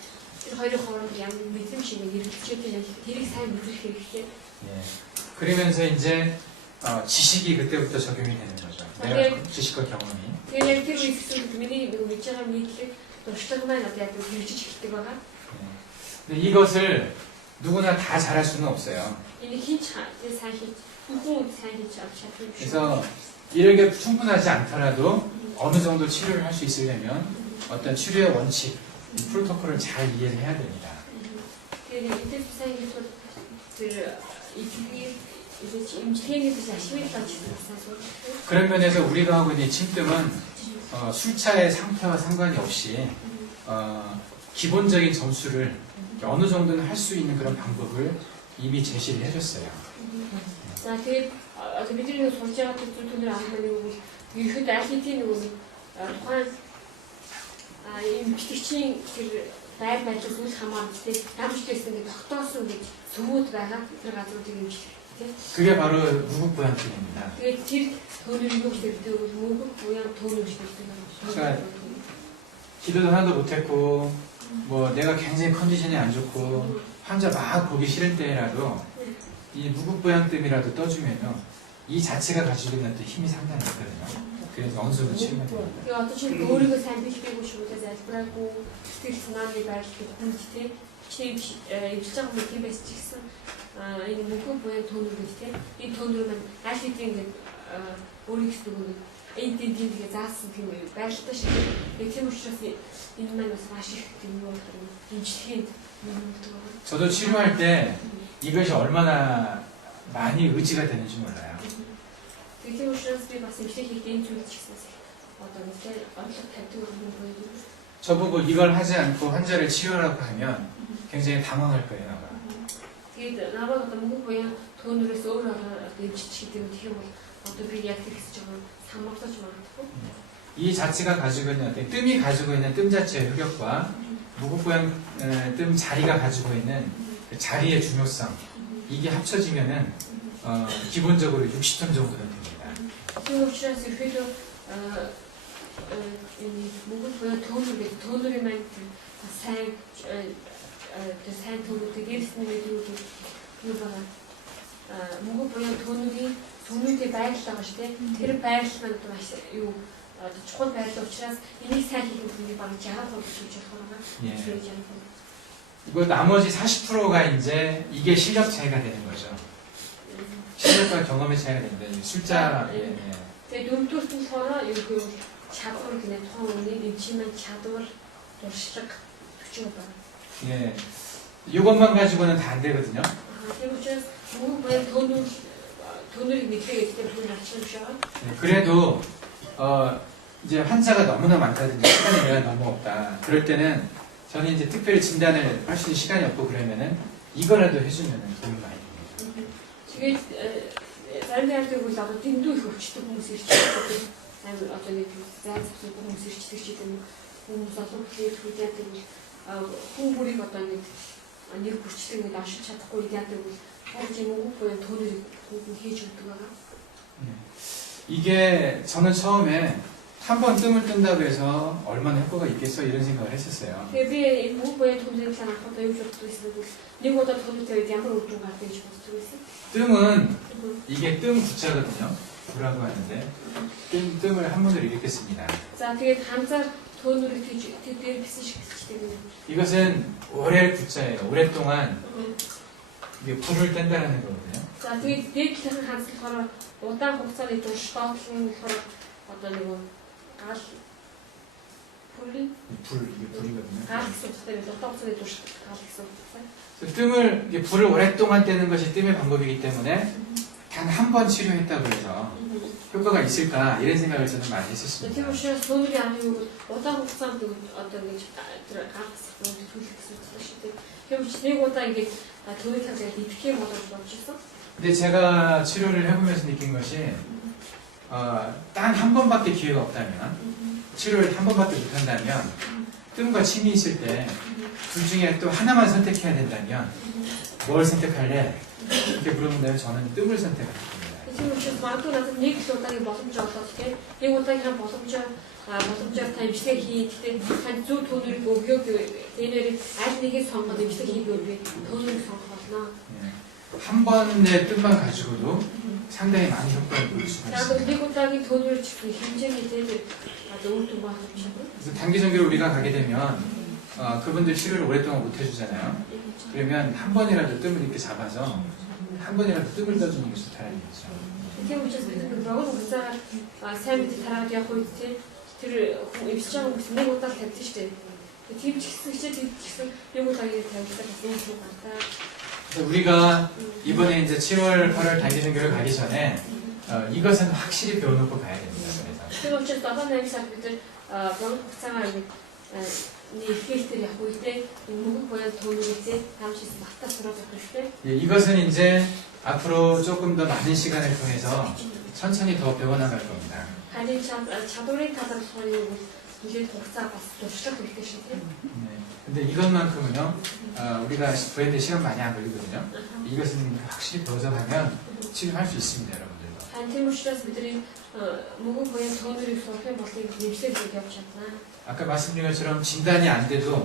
тэр хоёрын хооронд ямар мэдрэмж шиг эргэлзчихэд яг тэрийг сайн мэдрэх хэрэгтэй. 예. 그러면서 이제 지식이 그때부터 적용이 되는 거죠. 내가 지식과 경험이. Тэгээд яг тэр үед гэсэн миний нэг мэдж байгаа мэдлэг туршлага маань одоо яг хэрэгжиж эхэлдэг байгаа. 근데 이것을 누구나 다 잘할 수는 없어요. Энийг хийж сайн хийж бүхэн сайн хийж авч чадахгүй. 그래서 이렇게 충분하지 않더라도 어느 정도 치료를 할 수 있으려면 어떤 치료의 원칙, 이 프로토콜을 잘 이해를 해야 됩니다. Тэгээд эдгээр сайн хийж бол тэр эдгээр 임직행에 대해서 심히 따지는 사실. 그런 면에서 우리가 하고 있는 침뜸은 술차의 상태와 상관이 없이 기본적인 점수를 어느 정도는 할 수 있는 그런 방법을 이미 제시를 해줬어요. За тэгээд одоо бидний сурж байгаа төлөвлөлтөөр анхны нэг ерхэд архитектийн нэг тухайн импликийн тэр байр байдлаас үл хамааралтай дамжтайсан гэж тогтоосон гэж зөвүүд байгаа тэр газруудыг имжлэх тийм. 그게 바로 무국부양증입니다. Тэгээд тэр төөнөр юу гэдэг вэ? мөнгө буян төөнөр гэдэг 그러니까 기도도 하나도 못했고 뭐 내가 굉장히 컨디션이 안 좋고 환자 막 보기 싫을 때라도 이 무국부양뜸이라도 떠주면요 이 자체가 가지고 있는 또 힘이 상당히 있거든요. 그래서 어느 정도 치료가 됩니다. Тэгээд одоо чинь өөрийгөө сайн бэлгээгүй шүүгээ залбираагүй сэтгэл санааны байдал хүнд тийм чи ивж байгаа юм тийм байсан ч гэсэн энэ мөнгө буян төөнөр гэж тийм энэ төөнөр маань аль хэдийн ингээд өөрийнхөө нэг энд тэгээ заасан тийм байралтай шиг тийм учраас энэ маань бас маш их тийм юу болох юм имжлэхэд 저도 치료할 때 이것이 얼마나 많이 의지가 되는지 몰라요. тийм учраас би бас имжлэх хийх энэ зүйл ч гэсэн одоо нэг тийм онцлог тавьдаг юм 보여요. 저보고 이걸 하지 않고 환자를 치료하라고 하면 굉장히 당황할 거예요. 아마. Тэгээд намайг одоо мөнгө буян төөнөрөөс өөр имжлэх гэдэг юм бол одоо би яг тэр гэж байгаа самарлаж магадгүй. 이 자체가 가지고 있는 어떤 뜸이 가지고 있는 뜸 자체의 효력과 무국부양 뜸 자리가 가지고 있는 그 자리의 중요성 이게 합쳐지면은 기본적으로 60점 정도는 됩니다. Тийм учраас ерөөдөө энэ мөнгө буян төөнөрийн маань сайн тэр сайн төөнөртэй дээрсний мэдрүүд юу байгаа мөнгө буян төөнөрийн сүмүүдийн байрлал байгаа шүү дээ. Тэр байрлал маань маш юу чухал байрлал учраас энийг сайн хийх нь баг 60% хийж болох байгаа. 예. 그리고 이거 나머지 40%가 이제 이게 실력 차이가 되는 거죠. 실력과 경험의 차이가 됩니다. 이 술자. 예, 예. Тэгээд дөрөвдүгээр нь болохоор ерөөхдөө чадвар гэнэ тухайн үеийн эмчимэн чадвар туршлага 40 байна. 예. 이것만 가지고는 다 안 되거든요. Тийм учраас мөнгө буян төөнөрийг мэдээ гэдэг нь арчилж байгаа. 예, 그래도 이제 환자가 너무나 많다든지 시간이 내가 너무 없다. 그럴 때는 저는 이제 특별히 진단을 할 수 있는 시간이 없고 그러면은 이거라도 해주면 도움이 많이 됩니다. Тэгээд зарим яадаг бол одоо дэндүү их өвчтөг хүмүүс ирчихсэн. Амар одоо нэг зайн зовсон хүмүүс ирчихдэг ч гэдэг юм. Хүмүүс олон хүмүүс яадаг бол хүн бүрийг одоо нэг хүчтэй нэг авшиж чадахгүй яадаг бол хойч юм уу буюу төөнөрийг хийж өгдөг байгаа. 이게 저는 처음에 한 번 뜸을 뜬다고 해서 얼마나 효과가 있겠어 이런 생각을 했었어요. Тэгээд би энэ мөнгө буян төөнөрийг санах одоо юу боддог гэсэн бол нэг удаа төөнөртэй ямар үр дүн гардаг гэж боддог байсан. 뜸은 이게 뜸 구자거든요. 구라고 하는데 뜸을 한 번으로 읽겠습니다. За тэгээд 한자ар төөнөрийг тэр дээр бисэн шиг хэлчихдэг юм. 이것은 오래 구자예요. 오랫동안 이게 불을 뗀다는 거거든요. За тэгээд дээд талын ханц болохоор удаан хугацааны турш доотлон болохоор одоо нэг гал бүлийн 불 이게 불이거든요. гал гэсэн утгатай бид удаан хугацааны турш гал гэсэн утгатай. 뜸을 이게 불을 오랫동안 떼는 것이 뜸의 방법이기 때문에 단 한 번 치료했다고 해서 효과가 있을까 이런 생각을 저는 많이 Тийм 했었습니다. учраас төөнөрийн амын үг удаан хугацаанд одоо нэг тэр гал гэсэн төлөх гэсэн утгатай шүү дээ. Тийм учраас нэг удаа ингээд төөнөрийн ханцаа идэхгүй бодож бодчихсон. 근데 제가 치료를 해보면서 느낀 것이 단 한 번밖에 기회가 없다면 치료를 한 번밖에 못한다면 뜸과 침이 있을 때 둘 중에 또 하나만 선택해야 된다면 뭘 선택할래? 이렇게 물어본다면 저는 뜸을 선택할 겁니다. Тийм учраас магадгүй надад нэг л удаагийн боломж олоод тийм нэг удаагийн боломжоор та имжлэг хий. Гэхдээ танд зөв төлөвийг өгөө гэвэл аль нэгийг сонгоод имжлэг хийгээгүй төлөвийг сонгох болно. 한 번의 뜻만 가지고도 상당히 많은 효과를 볼 수가 나도 있습니다. нэг удаагийн төлөв을 хэмжээний тийм үр дүн байх юм шиг. 그래서 단기 전기를 우리가 가게 되면 그분들 치료를 오랫동안 못 해주잖아요. 그러면 한 번이라도 뜸을 이렇게 잡아서 한 번이라도 뜸을 떠주는 게 좋다는 얘기죠. Тийм учраас бид нөгөө хугацаагаар сайн мэдээ тараад явах үед тийм тэр эвсэж байгаа хүмүүс нэг удаа тавьдаг шүү дээ. Тийм ч гэсэн нэг удаагийн тавьдаг гэсэн юм байна. 그래서 우리가 이번에 이제 7월, 8월 단기 전교를 가기 전에 이것은 확실히 배워놓고 가야 됩니다. Тийм учраас одоо нэг сар бид нөгөө хугацаагаар нийлхэлтэр явах үедээ мөнгө 보여 돈으로제 다음시에서 맞다 들어갔을 때 이것은 이제 앞으로 조금 더 많은 시간을 통해서 천천히 더 배워나갈 겁니다. 아니 자동의 타다를 소리고 이제 독자 봤을 시작 될 때시죠. 근데 이것만큼은요, 우리가 브랜드 시간 많이 안 걸리거든요. 이것은 확실히 배워서 가면 치료할 수 있습니다, 여러분들도. тийм учраас бидний мөнгө 보여 돈으로 소리해 볼때 뉴스에 얘기하고 싶나. 아까 말씀드린 것처럼 진단이 안 돼도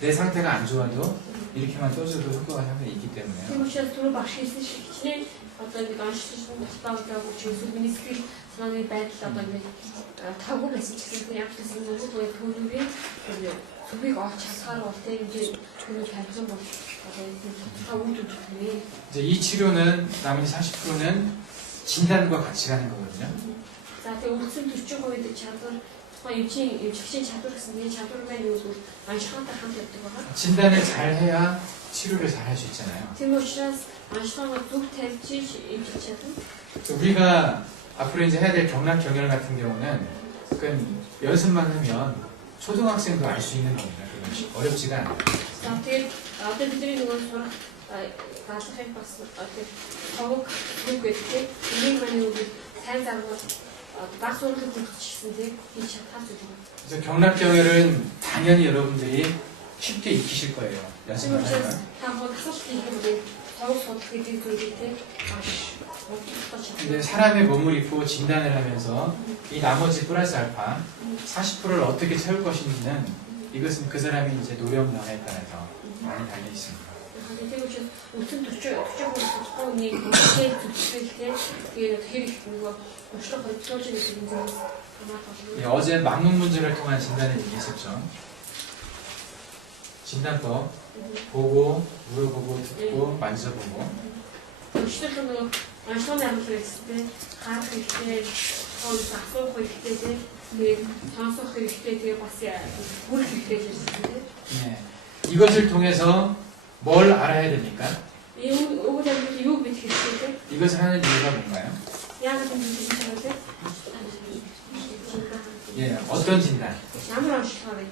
내 상태가 안 좋아도 이렇게만 떠줘도 효과가 상당히 있기 때문에요. Тийм учраас түрүү багш хэлсэн шиг хичнээн одоо ингэ онцлог баталгаагаа үчирсэн министри санааны байдал одоо ингэ тавгүй байсан ч гэсэн яг л мөнгө буюу төлөвийн зөвийг олж чадхаар бол тийм 이제 төлөв тавьсан бол одоо та үр дүн төрнө. 이제 이 치료는 나머지 40%는 진단과 같이 가는 거거든요. За тэгээ үлдсэн 40% чадвар 임직신 чадвар гэсэн нэг чадвар маань юу гэвэл аншихантай хамт явдаг байгаа. 진단을 잘 해야 치료를 잘 할 수 있잖아요. Тийм учраас аншихангаа зөв тавьж 임직 чадвар. 우리가 앞으로 이제 해야 될 경락 경혈 같은 경우는 그건 연습만 하면 초등학생도 알 수 있는 겁니다. 그건 어렵지가 않아요. За тэгээд одоо бидний нөгөө сурах галахыг бас одоо тавг үг гэдэг энийг маань юу гэвэл сайн заргал баг сургалтыг хүрчихсэн тийм хийж чадхаас үү. 그래서 경락 경혈은 당연히 여러분들이 쉽게 익히실 거예요. Тийм 연습만 учраас 하면. та бол асуулт хийхдээ тавг судлах гэдэг зүйлийг тийм маш удаа 근데 사람의 몸을 입고 진단을 하면서 이 나머지 플러스 알파 40%를 어떻게 채울 것인지는 이것은 그 사람이 이제 노력량에 따라서 많이 달려 있습니다. тийм учраас үлдсэн 40%-ны хэлтэй зүйлтэй тэгээд хэрэг нөгөө өчлөг хөдөлгөөж гэдэг юм зэрэг хамаарах. 어제 막문 문제를 통한 진단을 얘기했었죠. 진단법 보고 물어보고 듣고 만져보고. өчлөг нөгөө аншны амлал хэрэгтэй харах хэрэгтэй асуух хэрэгтэй тэгээд сонсох хэрэгтэй тэгээд бас бүр хэрэгтэй гэсэн. 네. 이것을 통해서 뭘 알아야 됩니까? 이거 잡으면 이거 밑에 있을 이것을 하는 이유가 뭔가요? 야가 좀 괜찮은데? 예, 어떤 진단? 아무런 시간에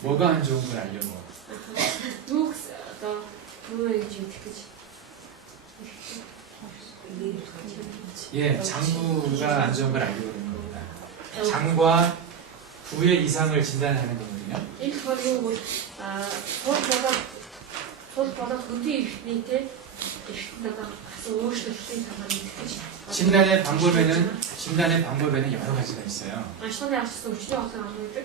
뭐가 안 좋은 걸 알려고. 누구 더 누구에게 좀 특히지? 예, 장부가 안 좋은 걸 알려고 그러는 겁니다. 장과 부의 이상을 진단하는 거거든요. 일 거리고 소보다 그뒤 밑에 나가 가서 옷을 진단의 방법에는 여러 가지가 있어요. 아시다시피 아시죠? 우치도 어떤 아무래도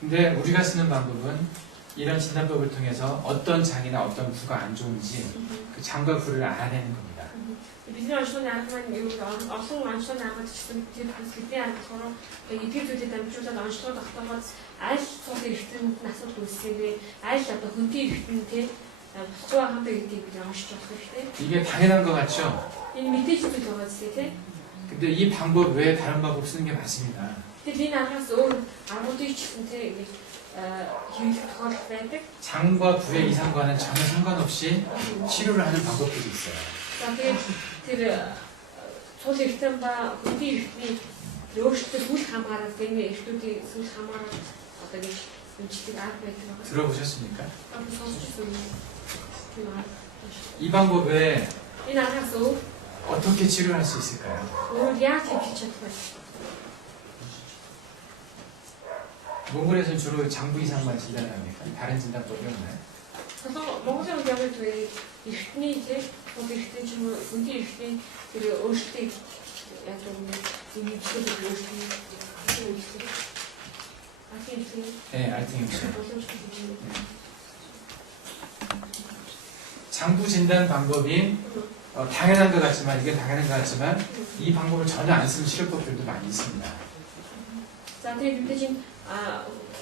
근데 우리가 쓰는 방법은 이런 진단법을 통해서 어떤 장이나 어떤 부가 안 좋은지 그 장과 부를 알아내는 겁니다. бидний онцлог арга маань юу олон онцлог арга гэсэн тэр хэсэгтээ арга эдгээр зүйлүүд амжуулаад онцлог тогтооход аль цог эргэтэн асуудал үүсгэвэ аль одоо хөнтийн эргэтэн те болохгүй хамтаа гэдгийг бид онцлж болох хэрэгтэй. 이게 당연한 것 같죠? Энэ мэдээж зүйл байгаа зү те. 근데 이 방법 외에 다른 방법 쓰는 게 맞습니다. Тэгэхээр энэ аргаас өөр аргуудыг ч гэсэн те хийх тохиолдол байдаг. 장과 부의 이상과는 전혀 상관없이 치료를 하는 방법들이 있어요. За тэгээд тэр цул эргэтэн ба хөнтийн эргэтний өөрсдөө сүл хамаарал тийм эргэтүүдийн сүл хамаарал одоо гэж юмчдаг арга байдаг. 들어보셨습니까? 선수촌 이 방법에 Энэ аргаас өөр 어떻게 치료할 수 있을까요? яаж хийж чадах вэ? 몽골에서는 주로 장부 이상만 진단합니까? 다른 진단법이 없나요? Тэгэхээр Монголын ямар вэ? Эртний тийм эртний ч юм уу үндийн эртний тэр өөрчлөлтийг яг юм зөвхөн өөрчлөлт 네, 알팅이 없어요. 장부 진단 방법이 당연한 것 같지만 이게 당연한 것 같지만 이 방법을 전혀 안 쓰는 치료법들도 많이 있습니다. За тэгээд бид чинь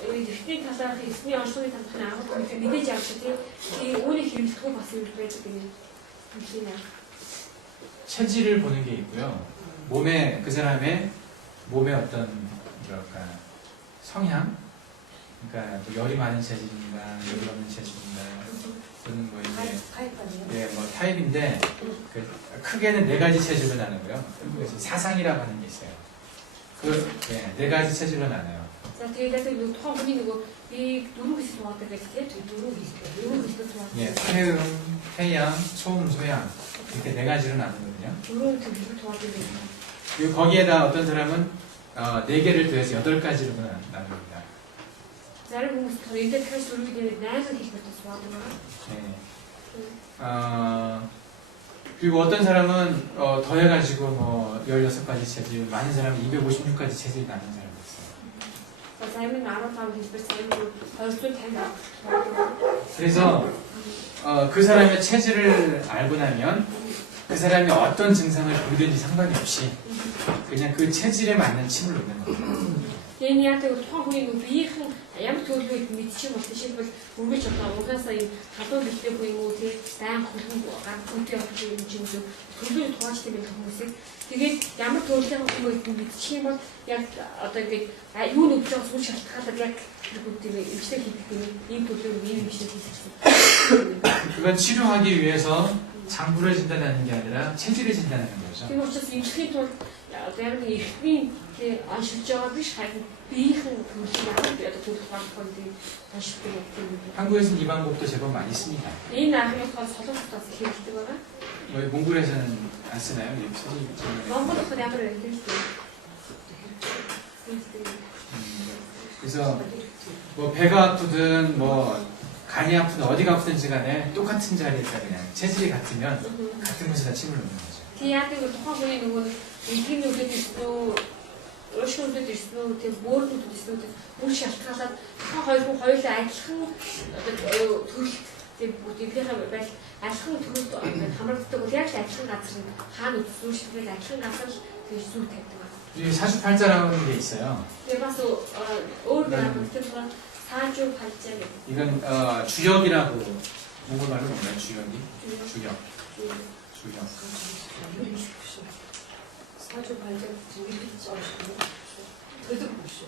эртний талаарх эртний онцлогийн талаарх агуулгыг мэдээж авч тийм үүнийг хэрэглэхгүй бас юм байдаг юм. 체질을 보는 게 있고요. 몸에 그 사람의 몸의 어떤 뭐랄까 성향, 그러니까 뭐 열이 많은 체질인가, 열이 없는 체질인가, 또는 뭐 이제 타입 아니에요? 예, 뭐 타입인데 그 크게는 네 가지 체질로 나누고요. 그래서 사상이라고 하는 게 있어요. 그 네 가지 체질로 나눠요. За тэгээд яг нэг тухайн хүний нөгөө би дөрөв хэсэг хувадаг гэдэг тийм дөрөв хэсэг хувадаг. 예, 폐음, 폐양, 소음, 소양 이렇게 네 가지로 나누거든요. дөрөв хэсэг хувадаг гэдэг. 그리고 거기에다 어떤 사람은 네 개를 더해서 8가지로 나눕니다. Зарим хүмүүс энэ дахиад дөрөвийг 8 хэлбэрт хувадаг байна. 네. 그리고 어떤 사람은 더해가지고 뭐 16가지 체질, 많은 사람은 256가지 체질이 나는 사람도 있어요. Зарим нь 15 хэлбэр, зарим нь 250. 그래서 그 사람의 체질을 알고 나면 그 사람이 어떤 증상을 보이든지 상관이 없이 그냥 그 체질에 맞는 침을 놓는 거예요. Энэ яг тэр тухайн хүний нөгөө биеийн ямар төлөвийг мэдчих юм бол жишээлбэл үргэлж одоо угаасаа юм халуун бэлтгэх юм уу тий сайн хөлн гар хүнтэй явах юм чинь төлөвийг тугаачдаг юм хүмүүсийг тэгээд ямар төлөвийн хүмүүсийг мэдчих юм бол яг одоо ингээд юу нүгж байгаа сүл шалтгаалаад яг тэр бүдгийг эмчлэг хийх юм ийм төлөвийг ийм эмчлэг хийх. 그건 치료하기 위해서 장부를 진단하는 게 아니라 체질을 진단하는 거죠. Тийм учраас эмчлийн тулд одоо яг нэг эртний тий оншилж байгаа биш харин биеийн төлөвийг одоо төлөв гаргах юм оншилдаг юм. 한국에서는 이 방법도 제법 많이 씁니다. Энэ аргынхаа солонготоос хэрэгждэг байгаа. 뭐 몽골에서는 안 쓰나요? 이 체질 진단을? Монголд ямар хэрэгждэг? 그래서 뭐 배가 아프든 뭐 간이 아프든 어디가 아프든지 간에 똑같은 자리에서 그냥 체질이 같으면 같은 곳에다 침을 놓는 거죠. Тий яг нэг тухайн хүний нөгөө энгийн нүдэд ирсэн үү, өшөө нүдэд ирсэн үү, тий бөөр нүдэд ирсэн үү, үл шалтгаалаад тухайн хоёр хүн хоёулаа адилхан одоо төрөлт тий бүтээгийнхаа байл адилхан төрөлд хамрагддаг бол яг л адилхан газар нь хаана үтсүү шигрэл адилхан газар тий зүү тавьдаг байна. 이 사주팔자라는 게 있어요. Тэгээ бас өөр нэг мэддэг 사주 팔자 гэдэг. 이건 주역이라고 몽골말로 뭔가요? 주역이? 주역. 주역. 사주 발전 중립 써시고 그래도 보시오.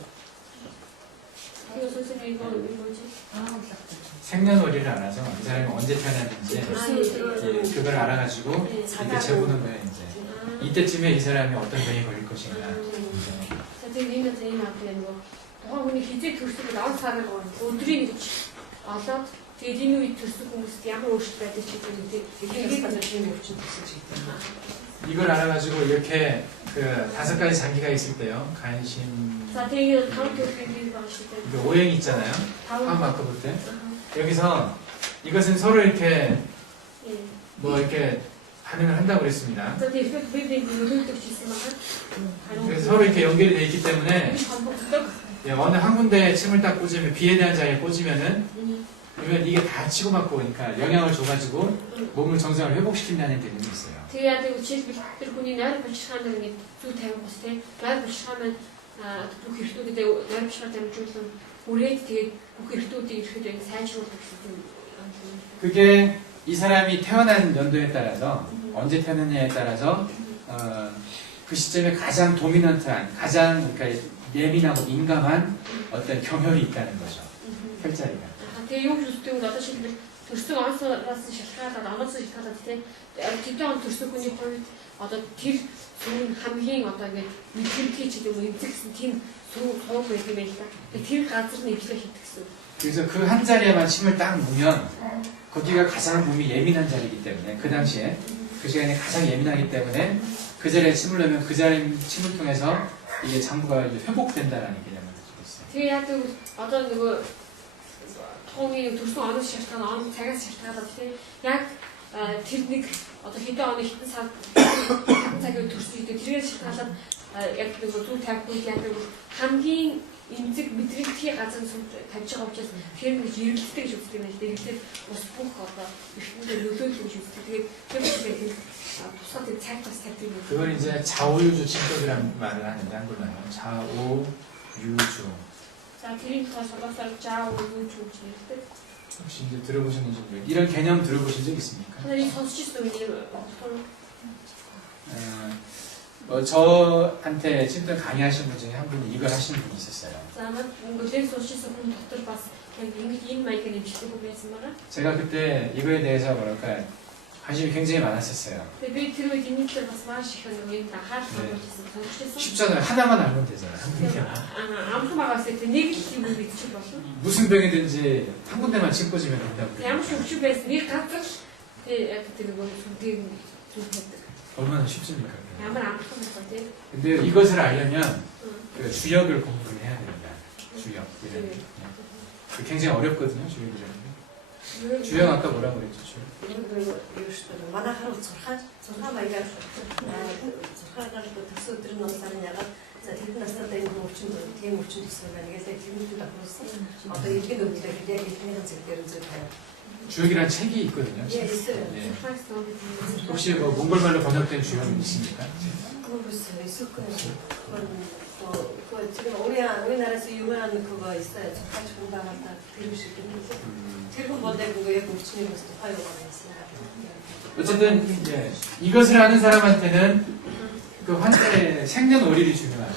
이거 선생님 이거 뭐지? 생년월일을 알아서 이 사람이 언제 태어났는지 그걸 알아가지고 이렇게 재보는 거예요. 이제 이때쯤에 이 사람이 어떤 병이 걸릴 것인가. За тийм энэ зэн авах юм уу? Тухайн хүний хизээ төрсөг авах сарыг өдрийн гэж олоод тэгээд энэ үед төрсөн хүмүүст ямар өөрчлөлт байдаг ч гэдэг 이게 반드시 өвчин тусаж 있다. 이걸 알아가지고 이렇게 그 5가지 장기가 있을 때요. 간심. За тэгээд тав төрлийн бий байгаа шүү дээ. 이게 오행이 있잖아요. 화음 마크 볼 때. 여기서 이것은 서로 이렇게 예. 뭐 이렇게 반응을 한다고 그랬습니다. За тэгээд библийн нөлөөлдөг ч гэсэн байна. 그래서 서로 이렇게 연결이 돼 있기 때문에 холбогддог. 어느 한 군데에 침을 딱 꽂으면 비에 대한 자리에 꽂으면은 그러면 이게 다 치고받고 오니까 영향을 줘가지고 몸을 정상을 회복시킨다는 개념이 있어요. Тэгээд жишээлбэл тэр хүний нойр булчирхаанд нэг зүй тавих бас тийм нойр булчирхаан бүх хэрэгтүүдэд нойр булчирхаан дамжуулан үрээд тэгээд бүх хэрэгтүүдийг ирэхэд сайжруулах гэсэн юм. 그게 이 사람이 태어난 연도에 따라서 언제 태어났냐에 따라서 그 시점에 가장 도미넌트한 가장 그러니까 예민하고 민감한 어떤 경혈이 있다는 거죠. 혈자리가. Тэгээ юу ч үстэй бол одоо шилбэл төрсөн онцоос шалтгаалаад оноос шалтгаалаад тийм тэдний он төрсөн хүний хувьд одоо тэр сүм хамгийн одоо ингэ мэдрэмтгий ч гэдэг юм эмзэгсэн тийм сууг байдаг юм байна л да. Тэр газар нь ивлээ хийдэг гэсэн. 그래서 그 한 자리에만 침을 딱 놓으면 거기가 가장 몸이 예민한 자리이기 때문에 그 당시에 그 시간이 가장 예민하기 때문에 그 자리에 침을 넣으면 그 자리 침을 통해서 이게 장부가 이제 회복된다라는 개념을 가지고 있어요. Тэгээ яг одоо нөгөө тооны төрсөн оноос шалтгаан он цагаас шалтгаалаад тийм яг тэр нэг одоо хэдэн оны хитэн цаг цагийн төрсөн гэдэг тэрээс шалтгаалаад яг нөгөө зүг тавьхгүй яг хамгийн эмзэг мэдрэгдхий газар тавьж байгаа учраас тэр нэг эргэлттэй гэж үздэг юм байна. Эргэлтээ ус бүх одоо эртнээ нөлөөлөх гэж үздэг. Тэгээд тэр бүхэн тусаад тэр цаг бас тавьдаг юм. 그걸 이제 좌우유주 침법이라는 말을 하는데 한글로는 좌우유주. 자, 그림 더 적어서 좌우유주 гэдэг. 혹시 이제 들어보셨는지 모르겠어요. 이런 개념 들어보신 적 있습니까? 하나님 선수치도 저한테 찜닭 강의하신 분 중에 한 분이 이걸 하시는 분이 있었어요. 제가 그때 이거에 대해서 뭐랄까 관심이 굉장히 많았었어요. 쉽잖아요. 하나만 알면 되잖아요. 한 군데만. 무슨 병이든지 한 군데만 침 꽂으면 된다고. 얼마나 쉽습니까? 근데 이것을 알려면 그 주역을 공부를 해야 됩니다. 주역. 굉장히 어렵거든요. 주역이라는 게. 주역 아까 뭐라고 그랬죠? 주역. 만화하러 zorхаа маягаар зорхоогоор төсөө өдрийн насаар ягаад за тэд настай энэ өвчин тийм өвчин төсөө байна гэдэг тэрнүүд ахуулсан. Одоо илгэн өвчлөө яг эдгээр зэргээр үзэж байна. 주역이라는 책이 있거든요. 예, 있어요. 혹시 뭐 몽골말로 번역된 주역이 있습니까? 그거 있을 거예요. 그거 지금 우리나라에서 유명한 그거 있어요. 저까지 공부하다 들을 수 있는데 지금 뭔데 그거 왜 өв친이 벌써 화요가 있어요. 어쨌든 이제 이것을 아는 사람한테는 그 환자의 생년월일이 중요하죠.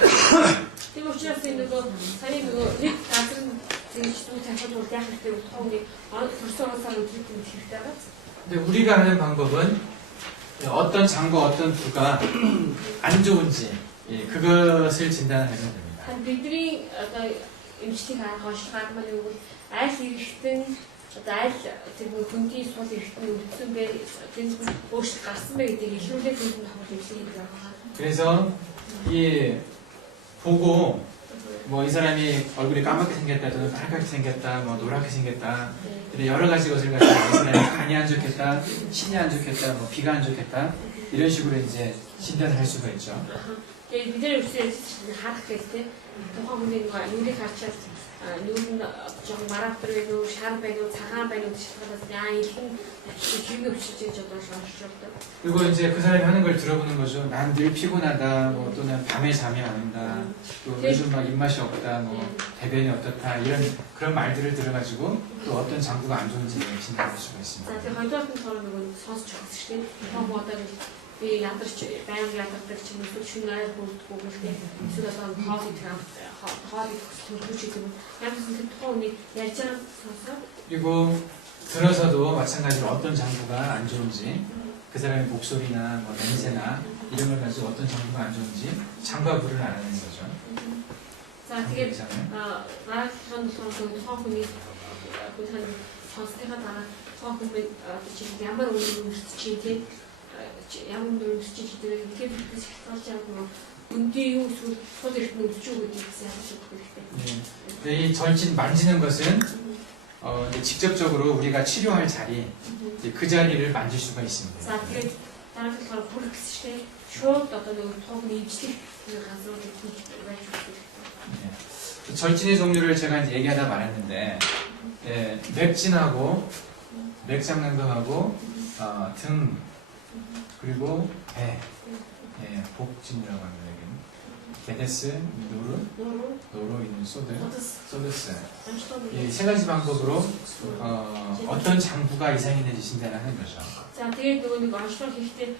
Тийм учраас энэ нөгөө сарын нөгөө нэг газар нь зэвчдүү тавихад бол яг хэрэгтэй утгаагүй төрсөн сар үеийн хэрэгтэй байгаа. 근데 우리가 하는 방법은 어떤 장과 어떤 부가 안 좋은지 그것을 진단하면 됩니다. Бидний одоо эмчтийг хаашгаа маань юу вэ? Аль эргэтэн одоо аль тэр хүндий сул эргэтэн өвдсөн бэ? Тэр өөрчлөлт гарсан бэ гэдгийг илрүүлээд энэ хавар хэлээ гэдэг байна. 그래서 이 보고 뭐 이 사람이 얼굴이 까맣게 생겼다 또는 빨갛게 생겼다 뭐 노랗게 생겼다 이런 여러 가지 것을 가지고 이 사람이 간이 안 좋겠다 신이 안 좋겠다 뭐 비가 안 좋겠다 이런 식으로 이제 진단을 할 수가 있죠. Тэгээд бид нэр үсээ харах гэдэг тухайн хүний нүрийг харчаад нүрийн жоо маратар байх уу, шар байх уу, цагаан байх уу гэж шалтгаалаад яа илхэн хэмнэ өвчж гэж одоо шаарч байна. 그리고 이제 그 사람이 하는 걸 들어보는 거죠. 난 늘 피곤하다, 뭐 또는 밤에 잠이 안 온다, 또 요즘 막 입맛이 없다, 뭐 대변이 어떻다 이런 그런 말들을 들어가지고 또 어떤 장부가 안 좋은지 진단할 수가 있습니다. За тэгээд хоёрдугаар нь болохоор нөгөө сонсож байгаа шүү дээ. Тухайн одоо би ядарч байнга ядардаг ч юм уу шүнээр бүрдгүү гэдэг. Эсвэл одоо хоолыг төлөвлөж идэв. Ямар ч зүйл тухайн үний ярьж байгаа сонсоод 그리고 들어서도 마찬가지로 어떤 장부가 안 좋은지 그 사람의 목소리나 뭐 냄새나 이런 걸 가지고 어떤 장부가 안 좋은지 장과 부를 알아내는 거죠. за тэгээд маргаахын тухайн хүний сонсохын дараа тухайн хүний ямар үнэрч чинь тийм ямар үнэрч чинь гэдэг нь тэгэхээр шалтгаалж байгаа үнди юу эсвэл сул эртний өвчүү гэдгийг сайн hiểu хэрэгтэй. 이 절진 만지는 것은 이제 직접적으로 우리가 치료할 자리, 이제 그 자리를 만질 수가 있습니다. За тэгээд дараагийн хүрэх гэсэн чинь шууд одоо нэг тухайн имжлэх газруудыг хийж байж байгаа. 절진의 종류를 제가 이제 얘기하다 말았는데, 맥진하고 맥장난병하고 등 그리고 배, 복진이라고 합니다. 게데스, 노로 있는 소드스. 이 세 가지 방법으로 어떤 장부가 이상이 있는지 진단을 하는 거죠. За тэгээд нөгөө нэг онцлог хийхдээ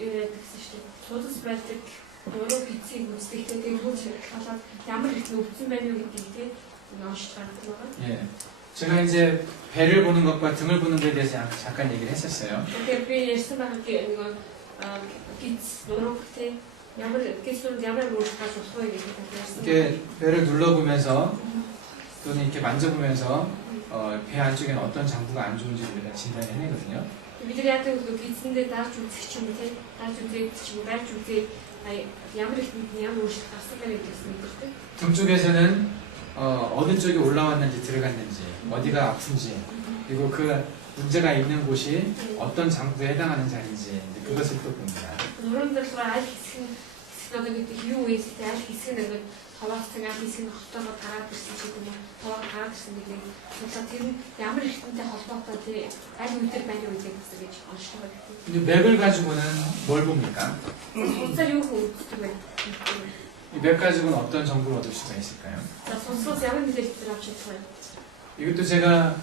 юу яадаг гэсэн чинь судас байдаг өөрөө хийцийг үздэхтэй тэгээд хөөж халаад ямар их өвдсөн байв гэдгийг тэгээд онцлог гаргадаг байгаа. 예, 제가 이제 배를 보는 것과 등을 보는 것에 대해서 잠깐 얘기를 했었어요. Тэгэхээр би ярьсан байгаа нэг гиз нуруугтэй ямар гизүүд ямар өөрчлөлт болох вэ гэдэг ярьсан. 이렇게 배를 눌러보면서 또는 이렇게 만져보면서 배 안쪽에는 어떤 장부가 안 좋은지 우리가 진단을 해내거든요. Бид нар яадаг вэ гизэндээ дарж үзэх ч юм те дарж үзэх ч юм барьж үзэх ямар их ямар өөрчлөлт гарсан бэ гэдгээс мэдэрдэг. 등 쪽에서는 어느 쪽이 올라왔는지 들어갔는지 어디가 아픈지 그리고 그 문제가 있는 곳이 어떤 장부에 해당하는 자리인지 이제 그것을 또 봅니다. Нуруунд дээр аль хэсэг нь одоо гэдэг юу вэ гэдэг аль хэсэг нь хаваацсан аль хэсэг нь хотоогоо гараад ирсэн ч гэдэг юм таваа гараад ирсэн гэдэг нь судлаа тэр нь ямар ихтэй холбоотой тий аль үедэр байна уу гэдэг гэж онцлог байдаг. 근데 맥을 가지고는 뭘 봅니까? Судлаа юу хөөдөг вэ? 이 맥 가지고는 어떤 정보를 얻을 수가 있을까요? За сонсоос ямар мэдээлэл авч чадах вэ? 이것도 제가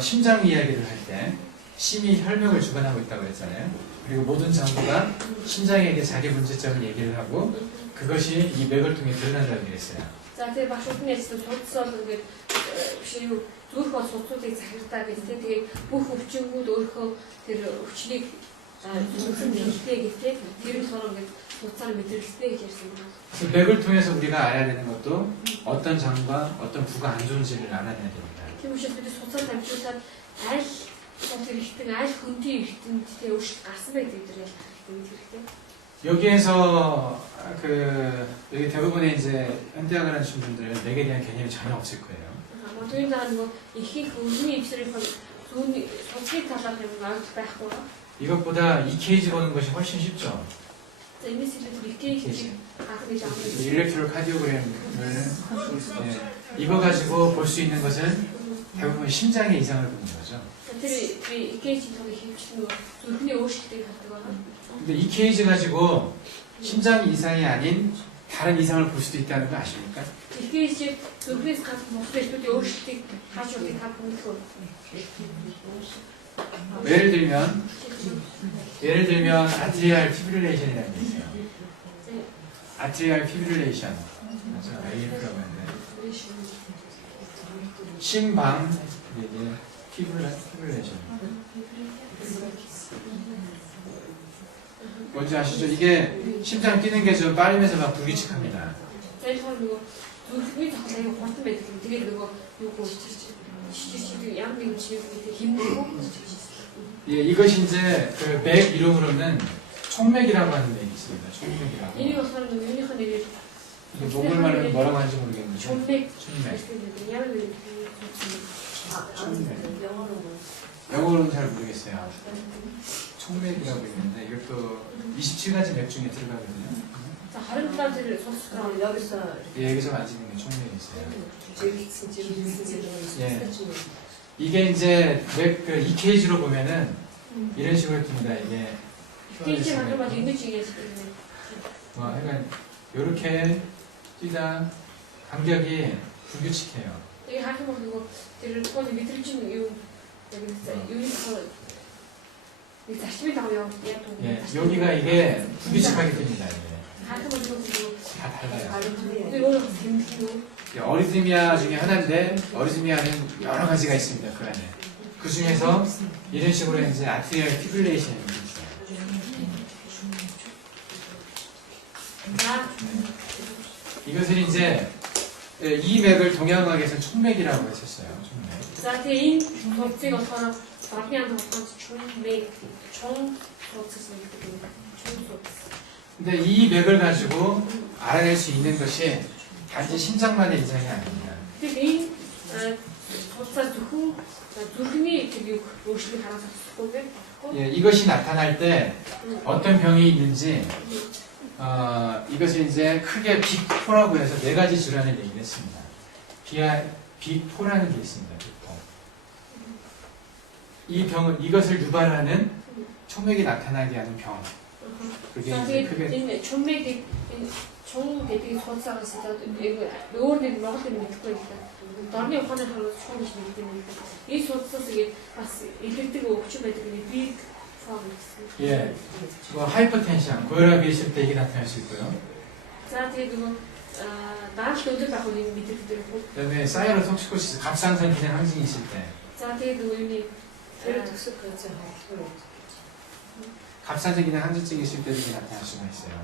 심장 이야기를 할 때 심이 혈맥을 주관하고 있다고 했잖아요. 그리고 모든 장부가 심장에게 자기 문제점을 얘기를 하고 그것이 이 맥을 통해 드러난다고 얘기했어요. За тэр багшууд нь ярьсан судас бол ингээд биш юу зүрх бол судасуудыг захирдаа гэж тэгээд бүх өвчнгүүд өөрийнхөө тэр өвчнийг зөвхөн нэмэлтээ гэдэг тэр нь сороо ингээд судасаар мэдрэлтэй гэж ярьсан байна. 맥을 통해서 우리가 알아야 되는 것도 어떤 장과 어떤 부가 안 좋은지를 알아야 됩니다. Тийм учраас бид судасаар дамжуулаад аль сууд хэрэгтэй аль хөндөй эрдэмтдээ өөрчлөлт гарсан байдаг гэдэг нь хэрэгтэй. 여기에서 여기 대부분의 이제 현대학을 하시는 분들은 맥에 대한 개념이 전혀 없을 거예요. 아마 도인다가 뭐 ихэнх өвгний 입술을 зүүнний судасны талаар юм ойлгох байхгүй. 이것보다 EKG 보는 것이 훨씬 쉽죠. За энэс илүү EKG гарах гэж аах юм. 일렉트로카디오그램을 이거 가지고 볼 수 있는 것은 대부분 심장의 이상을 보는 거죠. Тэр EKG 통해 хийвч нөгөө зүрхний өөрчлөлтийг хардаг байна. 근데 EKG 가지고 심장 이상이 아닌 다른 이상을 볼 수도 있다는 거 아십니까? EKG зүрхнээс гадна бус зүйлсүүдийн өөрчлөлтийг хааж удаа та бүхэнд 예를 들면 아트리알 피브릴레이션이라는 게 있어요. 아트리알 피브릴레이션. AF라고 하는데 심방 피브릴레이션. 뭔지 아시죠? 이게 심장 뛰는 게 좀 빠르면서 막 불규칙합니다. заримдаа нөгөө зүрхний тоглоом аяга хурдан байдаг юм. Тэгээд нөгөө юу шижиг ямар нэгэн чиглэлд 힘내고 예, 이것이 이제 그 맥 이름으로는 총맥이라고 하는 맥이 있습니다. 총맥이라고. энийг болохоор нөгөө юуныхаа нэрээр 이게 목을 말하면 뭐라고 하는지 모르겠는데. 총맥 총맥. ямар нэгэн 영어로는 잘 모르겠어요. 총맥이라고 있는데 이것도 27가지 맥 중에 들어가거든요. 자 하루까지를 소스랑 여기서 예, 여기서 만지는 게 총맥이 있어요. 예. 이게 이제 맥 그 EKG로 보면은 이런 식으로 듭니다. 이게 EKG 만들어가지고 이미지 얘기했거든요. 약간 이렇게 뛰다 간격이 불규칙해요. 이게 하기 먹는 거 들을 거지 밑을치는 이유 여기 유니서 이 자신이 나와요. 예, 여기가 이게 불규칙하게 뜹니다. 이게. 하기 먹는 거 다 달라요. 근데 이거는 재밌고 어리즈미아 중에 하나인데 어리즈미아는 여러 가지가 있습니다. 그 안에. 그 중에서 이런 식으로 이제 아트리얼 피브릴레이션이 있어요. 이것을 이제 이 맥을 동양학에서는 총맥이라고 했었어요. 총맥. За тийм энэ тулцыг болохоор багны анд болохоор чүнмэг чон тулцс гэдэг юм. чон тулц. 근데 이 맥을 가지고 알아낼 수 있는 것이 단지 심장만의 이상이 아닙니다. Тэгээд энэ тулцаа зөвхөн зүрхний тэр юу өөрчлөлт харуулах хэрэггүй. 예, 이것이 나타날 때 어떤 병이 있는지 이것을 이제 크게 빅4라고 해서 4가지 질환을 얘기를 했습니다. 빅4라는 게 있습니다. 빅4. 이 병은 이것을 유발하는 총맥이 나타나게 하는 병. 그게 이제 크게 энэ чүнмэг чон гэдэг тулцаагаас идэг өөр нэг Монгол юм мэдэхгүй байна. Дорны ухааны харууд чон гэж мэддэг юм. Энэ тулцаас игээд бас илэрдэг өвчин байдаг нэг биг форм гэсэн. 예, 뭐 하이퍼텐션, 고혈압이 있을 때 이게 나타날 수 있고요. За тэгээд нөгөө дааш өдөр байх үнийг мэдэрдэг юм. 그다음에 사이로톡시코시스 갑상선 기능 항진이 있을 때 За тэгээд үүний Тэр төсөв процесс хооллоо. 갑상선 기능 항진증이 있을 때도 이게 나타날 수가 있어요.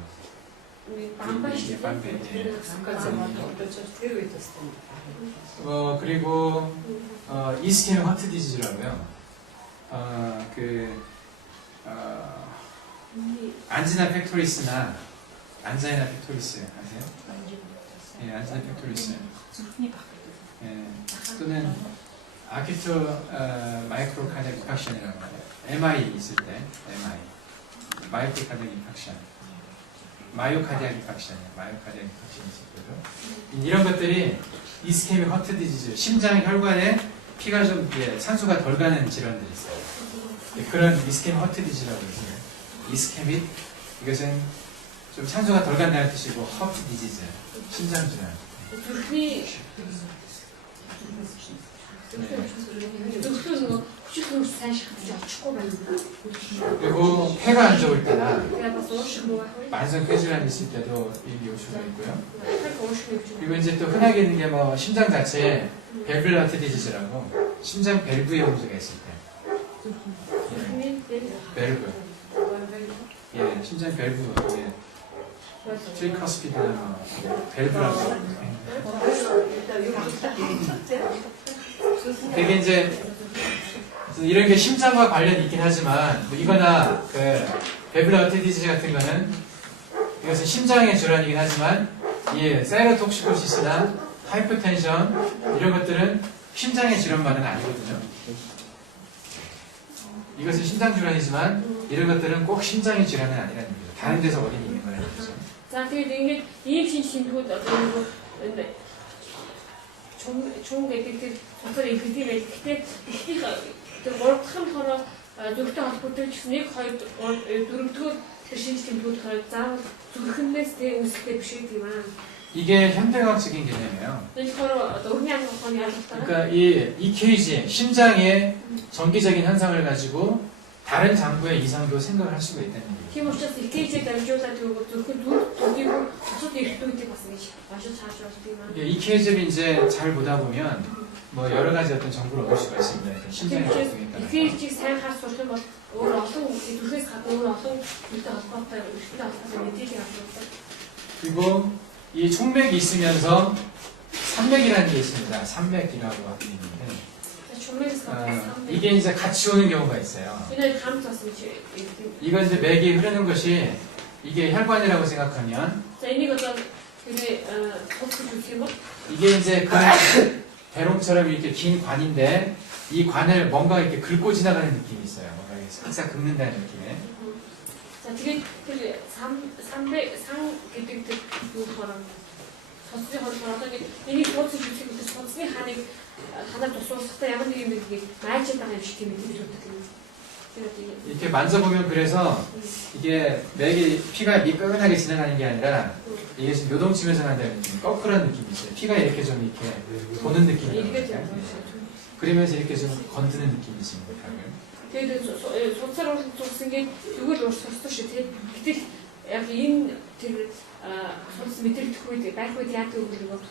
бамбай 이게 шүү. 반배. 예. Тэр үед туссан. 그리고 이스케미 하트 디지즈라고요. 안지나 팩토리스나 안자이나 팩토리스 아세요? 예, 안지나 팩토리스. зүрхний багтдаг. 예, 또는 아키토 마이크로 카디악 인팍션이라고 해요. MI 있을 때 MI 마이크로 카디악 인팍션 마이오카디악 인팍션이에요. 마이오카디악 인팍션 있을 때도 이런 것들이 이스케믹 허트 디지즈 심장 혈관에 피가 좀 산소가 덜 가는 질환들이 있어요. 예, 그런 이스케믹 허트 디지즈라고 해요. 이스케믹 이것은 좀 산소가 덜 간다는 뜻이고 허트 디지즈 심장 질환. Зүрхний зөвхөн нөгөө хүчит хөрс сайн шахаж очихгүй байна. 그리고 폐가 안 좋을 때나 Тэгээд бас уушиг нөгөө ах 만성 폐질환 있을 때도 이게 올 수가 있고요. уу. уушиг явж 그리고 이제 또 흔하게 있는 게 뭐 심장 자체에 밸브 하트 디지즈라고 심장 밸브에 문제가 있을 때. Зүрхний 밸브. 예, 심장 밸브. 예. 트리커스피드나 뭐 밸브라고. 되게 이제 이런 게 심장과 관련이 있긴 하지만 뭐 이거나 그 밸브 하트 디지즈 같은 거는 이것은 심장의 질환이긴 하지만 이 사이로톡시코시스나 하이퍼텐션 이런 것들은 심장의 질환만은 아니거든요. 이것은 심장 질환이지만 이런 것들은 꼭 심장의 질환은 아니라는 거죠. 다른 데서 원인이 있는 거라는 거죠. За тэгээд ингээд ийм шинжлэхүүнд одоо нөгөө чум гэдэг тэр дотор инфектэй байдаг. Гэхдээ ихний тэр гурав дахь нь болохоор зүрхтэй холбоотой ч гэсэн 1 2 4-р тэр шинжлэхүүнд хоёр заавал зүрхнээс тэг үүсэлтэй биш гэдэг юм аа. 이게 현대과학적인 개념이에요. Тэгэхээр одоо өрний амгалахны ялгалтаараа 그러니까 이 EKG, 심장의 정기적인 현상을 가지고 다른 장부의 이상도 생각을 할 수가 있다는 얘기예요. тийм учраас EKG-г дамжуулаад тэгвэл зөвхөн зүрхийг бусад эрхтүүдийг бас ингэж уншиж хааж болдог юм аа. EKG를 이제 잘 보다 보면 뭐 여러 가지 어떤 정보를 얻을 수가 있습니다. 심장의 활동에 따라서. EKG-г сайн харж сурах юм бол өөр олон зүрхээс гадна өөр олон зүйлтэй холбоотой эрхтэй холбоотой мэдээлэл авдаг. 그리고 이 총맥이 있으면서 산맥이라는 게 있습니다. 산맥이라고 하는 게 있는데 Чумээс гадна 이게 이제 같이 오는 경우가 있어요. энэ хамт бас юм чи. 이건 이제 맥이 흐르는 것이 이게 혈관이라고 생각하면 За энийг одоо тэр хөлс гэж үзэх юм бол 이게 이제 그 대롱처럼 이렇게 긴 관인데 이 관을 뭔가 이렇게 긁고 지나가는 느낌이 있어요. 뭔가 이렇게 싹싹 긁는다는 느낌에. за тэгээд тэр сан гэдэг тэр юу болохоор сонсны болохоор одоо энийг хөлс гэж үзэх үед сонсны ханыг ханаар тусуулахдаа ямар нэг юм гэдгийг майжаад байгаа юм шиг тийм мэдээж үүдэг юм. 이렇게 만져보면 그래서 이게 맥이 피가 미끈하게 지나가는 게 아니라 이게 지금 요동치면서 난다는 느낌, 거꾸란 느낌이 있어요. 피가 이렇게 좀 이렇게 도는 느낌이 나요. 그러면서 이렇게 좀 건드는 느낌이 있습니다. 벽을. Тэгээд судсаар уралдуулсан ингээд тэгвэл урсгалтай шүү тий. Гэтэл яг энэ тэр судс мэдрэгдэх үед байх үед яадаг вэ гэвэл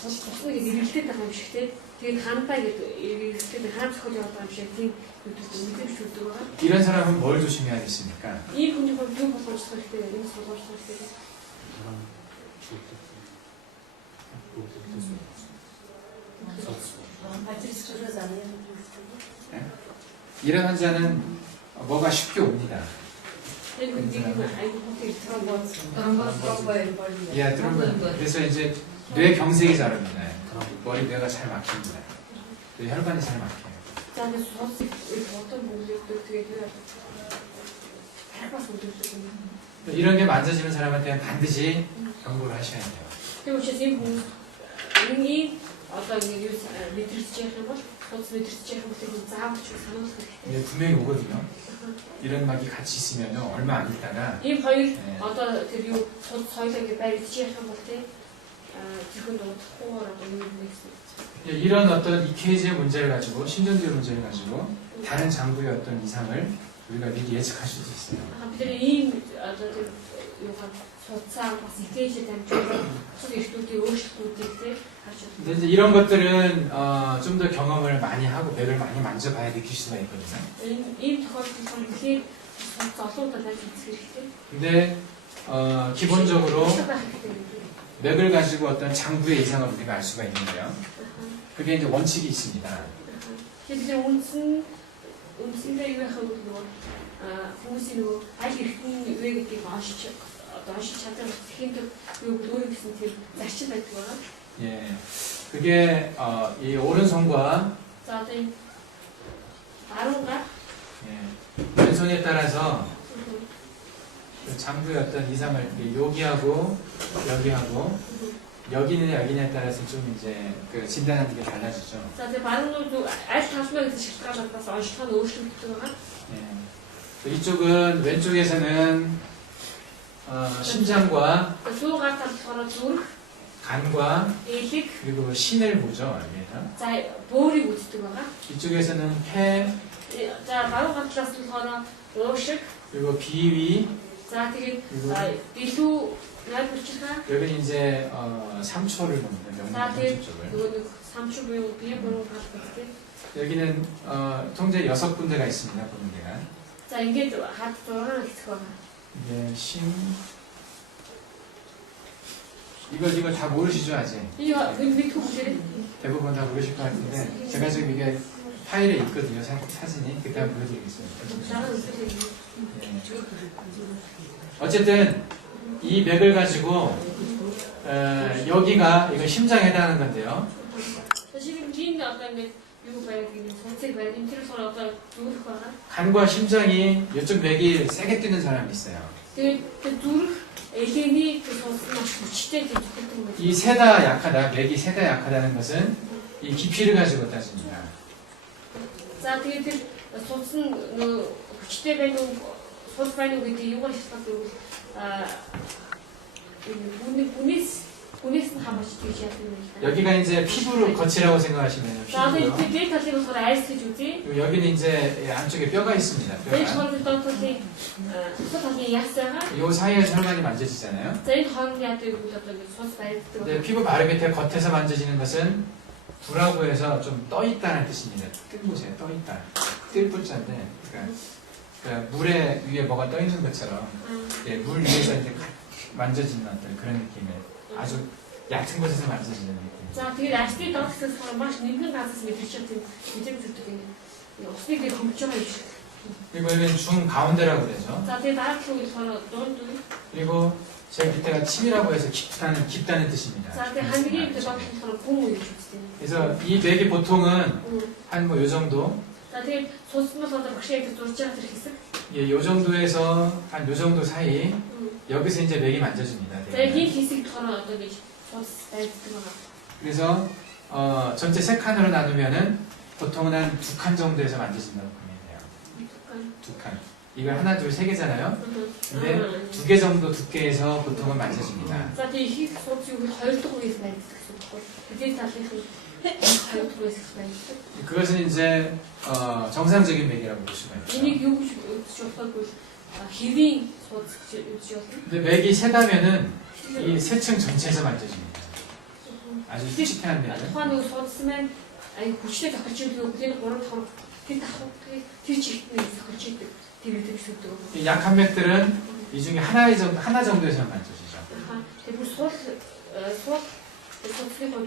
судс нэг эргэлдээд байгаа юм шиг тий. Тэгээд хандаа гэдэг эргэлдээд хаан зохиол яваад байгаа юм шиг тийм мэдээж үүдэг байгаа. 이런 사람은 뭘 조심해야겠습니까? Ийм хүний хувьд юу болгож болох хэрэгтэй вэ? Энэ болгож болох хэрэгтэй. 이런 환자는 뭐가 쉽게 옵니다. Яг үнийг айгүй хөтэй 예, 그래서 이제 뇌 경색이 잘 옵니다. 뇌가 잘 막힙니다. 혈관이 잘 막혀요. За нэг суусыг бодон бүлэгдэг тэгээд харахаас үүддэг юм. 이런 게 만져지는 사람한테는 반드시 경고를 하셔야 돼요. Тэр учраас ийм хүмүүс энгийн одоо ингэ юу мэдрэгдэж явах юм бол судс мэдрэгдэж явах юм бол заавал ч сануулах хэрэгтэй. 예, 분명히 오거든요. 이런 막이 같이 있으면 얼마 안 있다가 Ийм хоёр одоо тэр юу судс соёлоо ингэ баригдаж явах юм бол тий тэрхэн дуудахгүйгээр одоо юу юм гэсэн. 이런 어떤 EKG의 문제를 가지고 심전도의 문제를 가지고 다른 장부의 어떤 이상을 우리가 미리 예측할 수도 있어요. бидний ийм одоо тэр юугаар судсаар бас ихээшээ дамжуулаад бусад эрхтүүдийн өөрчлөлтүүдийг тийм харж байна. 근데 이제 이런 것들은 좀 더 경험을 많이 하고 맥을 많이 만져봐야 느낄 수가 있거든요. Ийм тохиолдол нь ихээр судс олон удаа байж үзэх хэрэгтэй. 근데 기본적으로 байх хэрэгтэй юм. 맥을 가지고 어떤 장부의 이상을 우리가 알 수가 있는데요. 그게 이제 원칙이 있습니다. Тэгэхээр үндсэндээ юу яхаа бол нөгөө хүмүүсийн нөгөө аль эрхтэн вэ гэдгийг оншиж чадсан хэхийн төр юу өөрөө гэсэн тийм зарчим байдаг байна. 예, 그게 이 오른손과 За одоо энэ 10гаар 왼손에 따라서 그 장부의 어떤 이상을 여기하고 여기하고 여기냐에 따라서 좀 이제 그 진단하는 게 달라지죠. За тэгээ баруунууд аль талбай гэдэг шалтгаанаар бас онцлог нь өөрчлөгддөг байгаа. 예. 이쪽은 왼쪽에서는 심장과 Суугаар тал болохоор зүрх, 간과 ээлэг, 그리고 신을 보죠. 여기에서. за бөөрийг үздэг байгаа. 이쪽에서는 폐 За баруун талаас нь болохоор уушиг, 그리고 비위 за тэгээд 그리고 илүү найр хүчирхай, 여기는 이제 삼초를 봅니다. 자, 명문 쪽을. нөгөө нэг самчуу буюу бие буруу галбдаг. 여기는 통째 6군데가 있습니다. 보는 데가. За ингээд хад 6 хэсэг байгаа. 이게 이걸 다 모르시죠 아직? 이거 밑에 보세요. 대부분 다 모르실 것 같은데 제가 지금 이게 파일에 있거든요. 사진이. 그때 보여드리겠습니다. 나는 없어요. 예. 어쨌든 이 맥을 가지고 여기가 이거 심장에 해당하는 건데요. 사실은 긴 어떤 이거 봐야 되는 전체 봐야 되는 틀어서 어떤 누구 거나. 간과 심장이 이쪽 맥이 세게 뛰는 사람이 있어요. 그 누구 엘리니 그 선수나 주치대 됐던 거지. 이 세다 약하다, 맥이 세다 약하다는 것은 이 깊이를 가지고 따집니다. За тэгээд тэр судсан хүчтэй байх уу сул байх уу гэдэг юугаар шалтгаалдаг вэ? Бүнээс нь хамаарч тийж яадаг юм байна. 여기가 이제 피부로 거치라고 생각하시면 За 피부요. тэгээд дээд талыг болохоор айс гэж үзье. 그리고 여기는 이제 안쪽에 뼈가 있습니다. Дээд 뼈가. талын доод талын талын яс байгаа. 이 사이에서 혈관이 만져지잖아요. За энэ хооронд яадаг юм бол одоо сус байдаг. 근데 피부 바로 밑에 겉에서 만져지는 것은 부라고 해서 좀 떠 있다는 뜻입니다. 뜰 보세요. 떠 있다. 뜰 붙자인데, 그러니까 물에 위에 뭐가 떠 있는 것처럼 예, 물 위에서 이제 만져지는 어떤 그런 느낌의 아주 얕은 곳에서 만져지는 느낌. За тэгээд артын доод хэсгээс болохоор маш нэгэн газраас мэдэрч байгаа тийм зүйлүүд юм. Усныг дээр хөнгөж байгаа юм шиг. 그리고 여기는 중 가운데라고 그러죠. За тэгээд дараа нь болохоор дунд үе. 그리고 제 밑에가 침이라고 해서 깊다는 뜻입니다. За тэгээд хамгийн доод болохоор гүн үе гэж үздэг. 그래서 이 맥이 보통은 한 뭐 요 정도, За тэгээд судасмал одоо багшаа их зурж байгаа тэр хэсэг. 예, 요 정도에서 한 요 정도 사이 여기서 이제 맥이 만져집니다. За хийн хэсэг болохоор одоо гэж судас байдаг байгаа. 그래서 전체 3칸으로 나누면은 보통은 한 2칸 정도에서 만져진다고 보면 돼요. 2칸. 이걸 하나, 둘, 세 개잖아요. 근데 2개 정도 두께에서 보통은 만져집니다. За тэгээд хийх судас юу гэвэл 2 дахь үеэс байдаг гэсэн үг байна. Тэгээд талын 2 дахь үеэс байдаг. 그것은 이제 정상적인 맥이라고 볼 수가 있죠. Энийг юу гэж үзэж болохгүй хэвийн судас гэж үзэж байна. 근데 맥이 세다면은 이 세층 전체에서 만져집니다. 아주 씩씩한 맥은. Тухайн нэг судас маань аяг хүчтэй тохирч идэг. Тэгээд 3 5 тэр давхар тэр чигтний тохирч идэг. Тэр гэдэг шүү дээ. 이 약한 맥들은 이 중에 하나 정도에서 만져지죠. Тэгээд суул судасны бол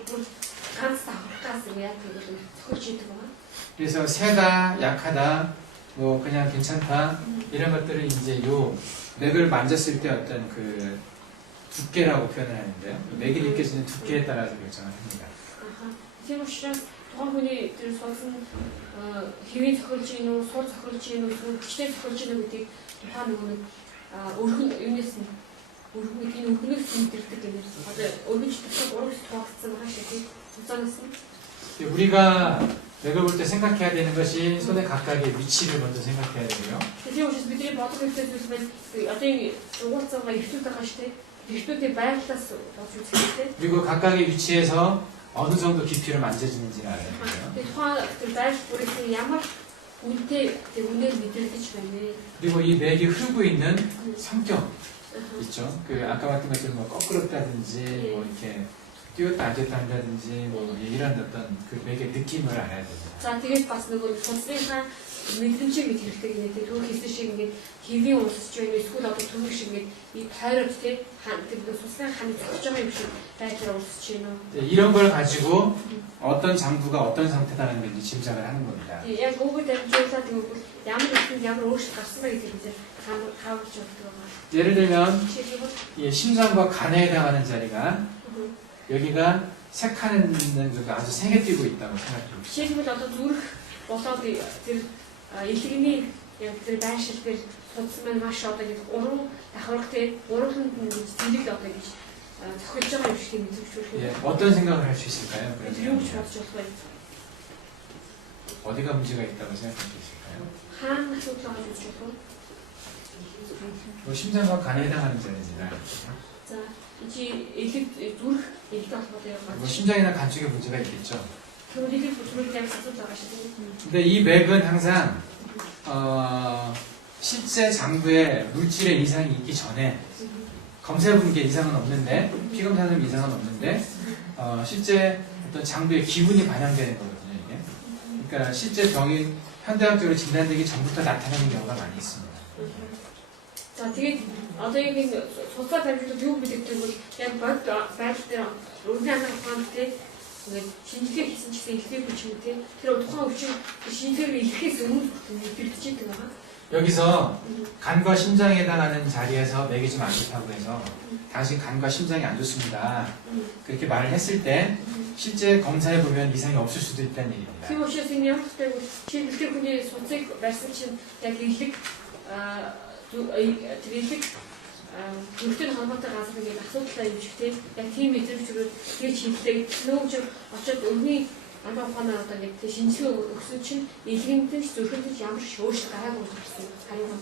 ганц давхаргаас яг гэдэг тохирч идэг байна. 그래서 세다, 약하다, 뭐 그냥 괜찮다 이런 것들은 이제 요 맥을 만졌을 때 어떤 그 두께라고 표현을 하는데요. 맥이 느껴지는 두께에 따라서 결정을 합니다. Тийм учраас тухайн хүний тэр судас нь хэвийн тохирч ийн үү, суул тохирч ийн үү, хүчтэй тохирч ийн үү гэдгийг тухайн нэг өргөн юмнес нь өргөн энэ өргөнөөс мэдэрдэг юм. Одоо өргөнч төсөв урагш тугацсан байгаа шүү дээ. цуцанаас нь 우리가 맥을 볼 때 생각해야 되는 것이 손의 각각의 위치를 먼저 생각해야 되고요. тийм учраас бидний бодох хэрэгтэй зүйл бол одоо энэ угаацгаа ихтэй байгаа шүү дээ. ихтэй байглаас болж үзэх хэрэгтэй. 그리고 각각의 위치에서 어느 정도 깊이를 만져지는지를 알아야 돼요. тухайн тэр байгаль бүрийн ямар үнээр мэдрэгдэж байна. 그리고 이 맥이 흐르고 있는 성격 아하. 있죠. 그 아까 말했던 것처럼 뭐 거꾸럽다든지 뭐 이렇게 뛰었다 앉았다 한다든지 뭐 이런 어떤 그 맥의 느낌을 알아야 됩니다. За тэгээд бас нөгөө судасныхаа мэдрэмжийг мэд хэрэгтэй гэнэ тэг түүх хийсэн шиг ингээд хэвийн уусч байна эсвэл одоо түнх шиг ингээд и тойроод тий тэр судасны ханы зогсож байгаа юм шиг байдлаар уусч байна уу. 네, 이런 걸 가지고 어떤 장부가 어떤 상태다라는 걸 이제 짐작을 하는 겁니다. Яг өөрөөр дамжуулаад тэгвэл ямар нэгэн ямар өөрчлөлт гарсан бэ гэдгийг 이제 харуулж өгдөг байгаа. 예를 들면 Жишээлбэл 이 심장과 간에 해당하는 자리가 여기가 세 칸은 아주 세게 뛰고 있다고 생각해 봅시다. жишээлбэл одоо зүрх болоод тэр илгэний яг тэр байшил дээр судсан маань маш одоо нэг уран давхаргатай уран хүнд зэрэг одоо гэж зохиолж байгаа юм шиг мэдрэгч 예, хүрэх. 어떤 생각을 할 수 있을까요? Тэр юу гэж 그러면 бодож болох вэ? 어디가 문제가 있다고 생각할 수 있을까요? Хаана асуудал байгаа гэж бодож байна? 뭐 심장과 간에 해당하는 자리입니다. За ичи элэг зүрх элэг болоход 뭐 байгаа. 심장이나 간 쪽에 문제가 있겠죠. Тэр элэг зүрх ямар асуудал байгаа шүү дээ. 근데 이 맥은 항상 실제 장부에 물질의 이상이 있기 전에 검사해보는 게 이상은 없는데 피검사는 이상은 없는데 실제 어떤 장부의 기분이 반영되는 거거든요. 이게. 그러니까 실제 병이 현대학적으로 진단되기 전부터 나타나는 경우가 많이 있습니다. За тэгээд одоо яг энэ судалгаа тавьжуулаад юу мэдэгдэх вэ? Яг бод байдал дээр өргөн анхаарал те ингээд шинжилгээ хийсэн ч гэсэн илгээгүй ч юм те тэр тухайн өвчин шинжилгээ를 илгэхээс өмнө мэдэгдэж байгаа. 여기서 간과 심장에 해당하는 자리에서 맥이 좀 안 좋다고 해서 당신 간과 심장이 안 좋습니다. 그렇게 말을 했을 때 실제 검사해 보면 이상이 없을 수도 있다는 얘기입니다. Тийм учраас энэ ямар ч тайвар чи бэлтгэр хүний судалгааг барьсан чинь яг илэг тэр илэг зөвхөн холбоотой газар ингээд асуудалтай юм шиг тийм яг тийм мэдрэмж төрөд тэгээд шинжилгээ нөөж очоод өргөний андаа ухаанаар одоо нэг шинжилгээ өгсөн чинь илгэндэн ч зөвхөн ч ямар ч өөрчлөлт гараагүй гэсэн харин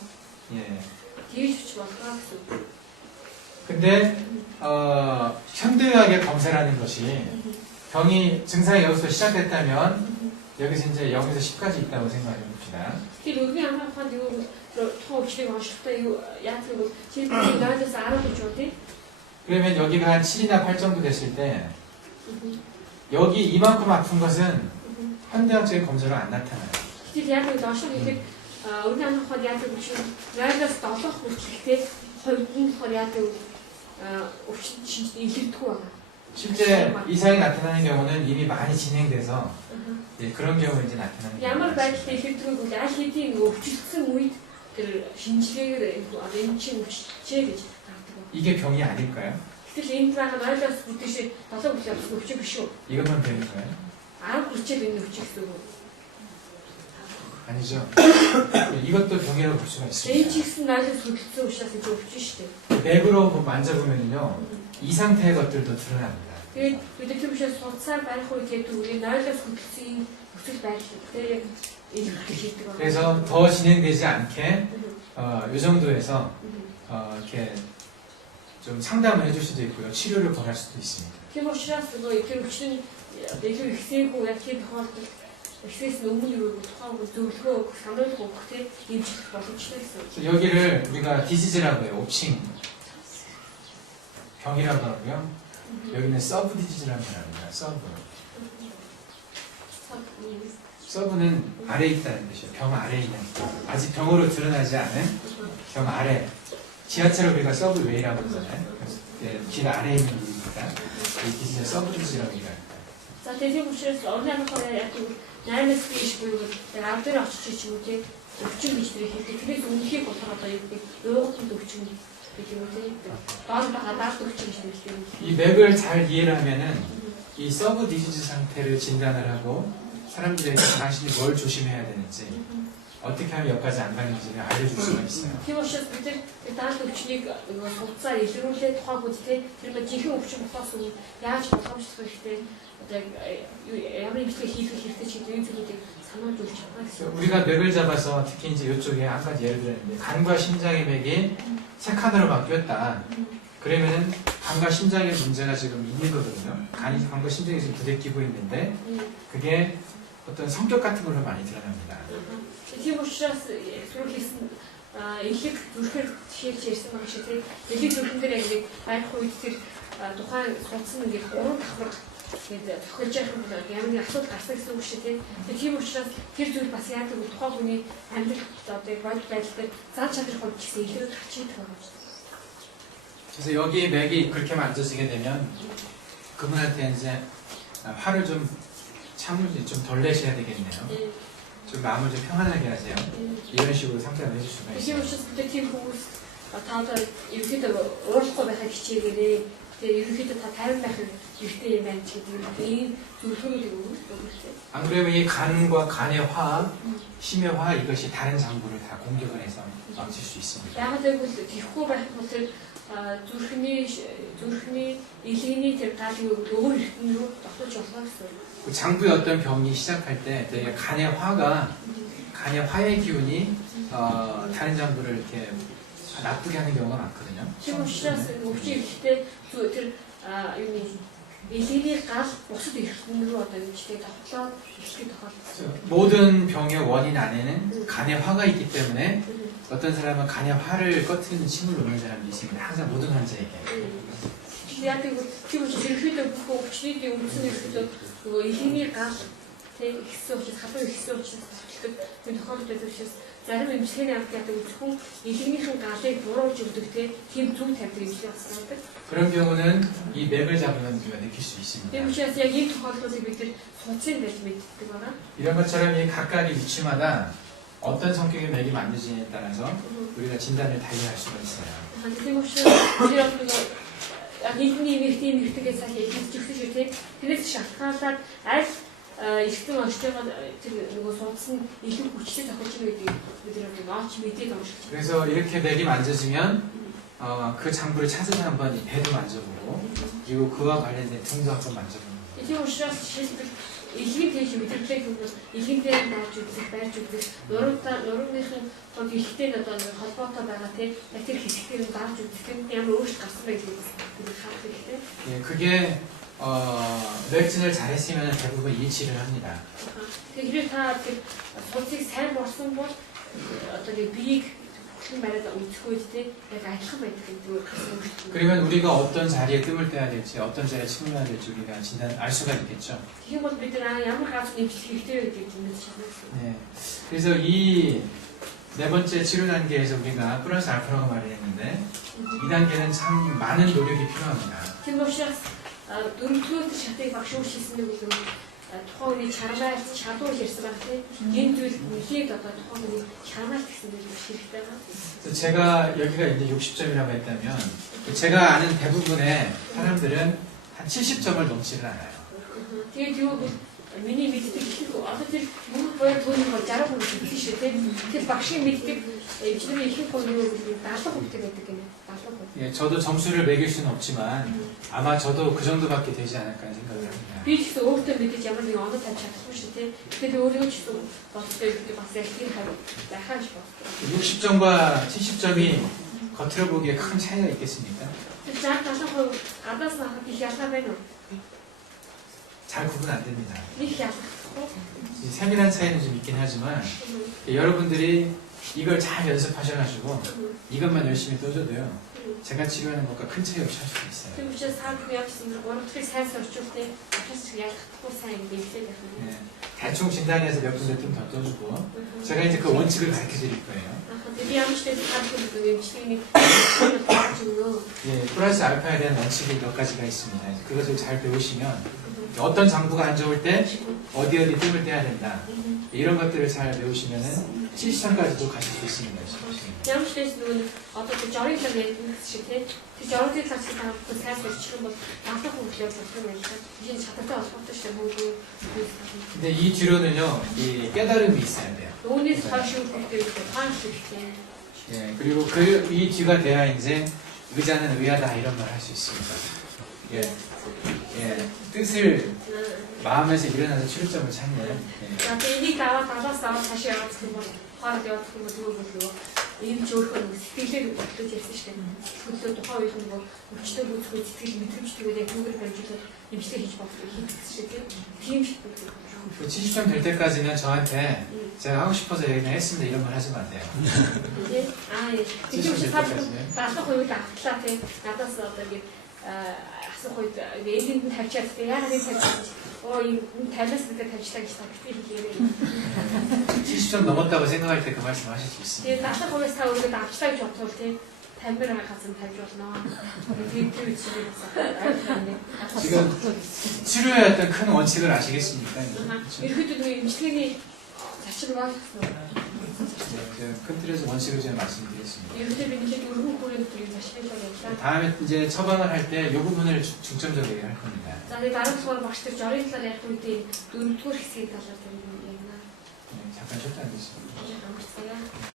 예. тэгж бич болгаа гэсэн. 근데 현대의학의 검사라는 것이 병이 증상이 여기서 시작됐다면 여기서 이제 0에서 10까지 있다고 생각해 봅시다. Тэр өргөний андаа ухаанд юу тухайн өвчнийг онцлогтой юу яаж гэвэл чи 0-аас 10 гэж үү тийм. 그러면 여기가 한 7이나 8 정도 됐을 때 여기 이만큼 아픈 것은 현대학적인 검사로 안 나타나요. Тэр яг нэг доош нэхэд өргөний андаа ухаанд яаж гэвэл чи 0-аас 7 хүртэлтэй хувьд нь болохоор яг өвчин шинж илэрдэггүй байна. 실제 이상이 나타나는 경우는 이미 많이 진행돼서 예, 그런 경우에 이제 나타나는 Ямар 경우가 байдалтай илэрдэггүй бол аль хэдийн өвчлөсөн үед тэр шинжилгээгээр одоо энэ чинь өвчжээ гэж гаргадаг. 이게 병이 아닐까요? Гэтэл энд байгаа 0-аас бүтээш 7 хүртэл өвчин биш үү? 이것만 병인가요? 10 хүртэл энэ өвчин гэсэн үг. 아니죠. 이것도 병이라고 볼 수가 Энэ ч 있습니다. гэсэн 0-аас хүртэлсэн учраас 이제 өвчин шүү дээ. 맥으로 만져보면요 이 상태의 것들도 드러납니다. Тэгээд бид тэр бишээ судсаар барих үед яг түрүүний 0-аас хүртэлсэн өвчин байдал тэр яг илэрхийлж хийдэг байна. 그래서 더 진행되지 않게 이 정도에서 이렇게 좀 상담을 해줄 수도 있고요. 치료를 권할 수도 있습니다. Тийм учраас нөгөө тэр өвчин илүү ихсээгүй яг тийм тохиолдолд ихсээс өмнө юу тухайн зөвлөгөө сануулгыг өгөх тийм эмчлэх боломжтой гэсэн. 그래서 여기를 우리가 디지즈라고 해요. 옵칭 병이라고 하고요. 여기는 서브 디지즈라고 합니다. 서브는 아래에 있다는 뜻이에요. 병 아래에 있는 아직 병으로 드러나지 않은 병 아래. 지하철을 우리가 서브웨이라고 하잖아요. 그래서 예, 길 아래에 있는 부분입니다. 이 디지즈 서브 디지즈라고 얘기합니다. За тийм учраас орны анхаарал яг тийм 8-аас биш буюу яг ав дээр очиж ч юм уу тийм өвчин гэж тэр хэлдэг. Тэрээс өмнөхийг болохоор одоо юу гэдэг уугтанд өвчин гэдэг юм тийм. Доор байгаа даалт өвчин гэж хэлдэг. 이 맥을 잘 이해를 하면은 이 서브 디지즈 상태를 진단을 하고 사람들에게 당신이 뭘 조심해야 되는지 어떻게 하면 여기까지 안 가는지를 알려줄 수가 있어요. Тийм учраас бид тэр даалт өвчнийг судалцаар илрүүлээ тухайн үед тийм тэр мань жинхэнэ өвчин болохоос өмнө яаж болгоомжлох хэрэгтэй одоо ямар имчилгээ хийх хэрэгтэй ч гэдэг зүйлүүдийг сануулж өгч чадна гэсэн. 우리가 맥을 잡아서 특히 이제 이쪽에 한 가지 예를 들었는데 간과 심장의 맥이 세 칸으로 막 뛰었다. 그러면은 간과 심장에 문제가 지금 있는 거거든요. 간과 심장이 지금 부대끼고 있는데 그게 어떤 성격 같은 걸로 많이 드러납니다. Тийм учраас түрүү хэлсэн элэг зүрхээр жишээлж ярьсан байгаа шиг тийм элэг зүрхэн дээр яг байх үед тэр тухайн судсан ингээд уран давхар тэгээд тохиолж явах юм бол ямар нэг асуудал гарсан гэсэн үг шүү тийм. Тийм учраас тэр зүйл бас яадаг вэ? Тухайн хүний амьдралд одоо бодит байдал дээр зан чанар хувьд гэсэн илэрэл гарчдаг байгаа юм. 그래서 여기 맥이 그렇게 만져지게 되면 그분한테 이제 화를 좀 덜 내셔야 되겠네요. 좀 마음을 좀 평안하게 하세요. 이런 식으로 상담을 해줄 수가 Тийм 있어요. учраас бид тийм хүмүүс таадаа ерөөдөө уурлахгүй байхад хичээгээрээ тэгээ ерөөдөө та тайван байх хэрэгтэй юм байна ч гэдэг ийм зөвлөгөөрийг өгүүлээ. 안 그러면 이 간과 간의 화, 심의 화 이것이 다른 장부를 다 공격을 해서 망칠 수 있습니다. Яагаад гэвэл тэрхгүй байх бол тэр зүрхний илгэний тэр галыг өөр эртэн рүү дотож болно гэсэн. 그 장부의 어떤 병이 시작할 때 되게 간의 화의 기운이 다른 장부를 이렇게 나쁘게 하는 경우가 많거든요. Тийм учраас өвчин ихтэй тэр юуны илгэний гал бусад эртэн рүү одоо юучлээ давхлаад эхлэх тохиолдол. 모든 병의 원인 안에는 간의 화가 있기 때문에 어떤 사람은 간의 화를 꺼트리는 침을 놓는 사람도 있습니다. 항상 모든 환자에게. Яг тийм учраас ерөөдөө бүх өвчний үндсэн ерөөдөө нөгөө илгэний гал тэг ихсэн учраас халуун ихсэн учраас тохиолддог тийм тохиолдол байдаг учраас зарим эмчилгээний арга яадаг зөвхөн илгэнийхэн галыг буруулж өгдөг тийм зүг тавьдаг эмчилгээ басдаг. 그런 경우는 이 맥을 잡으면 우리가 느낄 수 있습니다. Тийм учраас яг ийм тохиолдлыг бид нар судсын байж мэддэг байгаа. 이런 것처럼 이 각각의 위치마다 어떤 성격의 맥이 만들어지냐에 따라서 우리가 진단을 달리할 수가 있어요. Тийм учраас бид яг нийгмийн эмэгтэйгээс цааш хэлж өгсөн шүү тийм. Тэрээс шалтгаалаад аль эртэн онцж байгаа тэр нөгөө судсан илүү хүчтэй тохиолж байгаа гэдгийг бид нар нооч мэдээд уншиж. 그래서 이렇게 맥이 만져지면 그 장부를 찾아서 한번 이 배도 만져보고 그리고 그와 관련된 등도 한번 만져보는 거예요. Тийм учраас жишээлбэл илгийн тэгш мэдрэлтэй хүмүүс илгийн дээр дааж үзэх, байрж үзэх, нурууныхын хог ихтэй одоо холбоотой байгаа тийм тэр хэсгээр дааж үзэх ямар өөрчлөлт гарсан байдгийг бид харах хэрэгтэй. 예, 그게 맥진을 잘했으면 대부분 일치를 합니다. Тэгэхээр та тэр судсыг сайн борсон бол одоо нэг биеийг бүхэн бариад үзэх үед тийм яг адилхан байдаг гэдэг гарсан үг. 그러면 우리가 어떤 자리에 뜸을 떼야 될지 어떤 자리에 침을 해야 될지 우리가 알 수가 있겠죠. Тийм бол бид нар ямар газар нэмжлэх хэрэгтэй гэдгийг мэдэж чадна. 네. 그래서 이 네 번째 치료 단계에서 우리가 플러스 알파라고 말을 했는데 이 단계는 참 많은 노력이 필요합니다. Тийм учраас дөрөвдүгээр шатыг багш үүсгэсэн нэг үл тухайн үеийн чармайлт чадвар ярьсан байх тийм энэ зүйл нэлээд одоо тухайн үеийн чармайлт гэсэн зүйл хэрэгтэй байна. 그래서 제가 여기가 이제 60점이라고 했다면 제가 아는 대부분의 사람들은 한 70점을 넘지를 않아요. Тэгээд юу бол миний мэддэг их одоо тэр мөнгө боёо түүнийг 60% хэлсэн шүү тийм. Тэр багшийн мэддэг эвчнэрийн их хувь юу гэдэг 70% байдаг гэнэ. 70%. 예, 저도 점수를 매길 수는 없지만 아마 저도 그 정도밖에 되지 않을까 생각을 합니다. Би ч гэсэн өөртөө мэдээж ямар нэгэн оноо тавьж чадахгүй шүү тийм. Тэгэхээр өөрийгөө ч гэсэн бодтой бас яг тийм байхаа ш боддог. 60점과 70점이 겉으로 보기에 큰 차이가 있겠습니까? Тэр 60-70% гадаас нахад их ялгаа байна уу? 잘 구분 안 됩니다. Нэг ялгахгүй. 이 세밀한 차이는 좀 있긴 하지만 여러분들이 이걸 잘 연습하셔가지고 이것만 열심히 떠줘도요 제가 치료하는 것과 큰 차이 없이 할 수 있어요. Тийм учраас саад явсан гуравдахыг сайн сурчултыг бас ялгахгүй сайн мэдээ байх юм. 네, 대충 진단해서 몇 군데 좀 더 떠주고 제가 이제 그 원칙을 가르쳐 드릴 거예요. Би ямар ч тийм хаалт эмчилгээний хаалт 예, 플러스 알파에 대한 원칙이 몇 가지가 있습니다. 그것을 잘 배우시면 어떤 장부가 안 좋을 때 어디 뜸을 떼야 된다. 이런 것들을 잘 배우시면은 70점까지도 가실 수 있습니다. ямар ч тийм нөгөө одоо тэр жорын лаг ярьсан шиг тийм тэр жорын лагч таахгүй сайн сурчих юм бол 70% хөглөө болох юм байна. Энэ чадвартай холбоотой шүү мөнгө. 근데 이 뒤로는요, 이 깨달음이 있어야 돼요. Үүнээс хойш юу гэдэг вэ? хаан хэрэгтэй. 예, 그리고 이 뒤가 돼야 이제 의자는 의하다 이런 말 할 수 있습니다. 예, 예, 뜻을 마음에서 일어나서 출점을 찾는. 예. За энийг даваад цаашаа явах гэх юм бол хоороо явах гэх юм бол нөгөө ийм ч өөрхөн сэтгэлээр бодлож ярьсан шүү дээ. Төлөө тухайн үед нөгөө өвчтөй бүцгүй сэтгэл мэдрэмжтэйгээр яг түүгээр дамжуулаад эмчилгээ хийж болох хийх шүү дээ. Тийм шүү дээ. 그 70점 될 때까지는 저한테 제가 하고 싶어서 얘기는 했습니다. 이런 말 하지 마세요. 예. 아, 예. 70점 지금 될 사 때까지는. асах үед автлаа тий. Надаас одоо ингэ асах үед энд нь тавьчаад тий. Яагаад ингэ тавьчих. Энэ 50-аас дээд тавьчлаа гэж та битгий хэлээрэй. 70점 넘었다고 생각할 때 그 말씀 하실 수 있습니다. Тэгээд 70%-аас та өөрийгөө авчлаа гэж бодвол тий. 50-аар хасан тавьж болно. Тэгээд тэр үед чинь 지금 치료의 어떤 큰 원칙을 아시겠습니까? ерөөдөө имчилгээний зарчим бол 큰 틀에서 원칙을 제가 말씀드리겠습니다. ерөөдөө бид нэлээд өргөн хүрээнд төрийн зарчмыг явуулаа. 다음에 이제 처방을 할 때 이 부분을 중점적으로 얘기할 겁니다. За тэгээд 10 дугаар багш тэр жорын талаар ярих үедээ 4-р хэсгийн талаар тэр юм ярина. 잠깐 쉬었다 하겠습니다. Амарцгаа.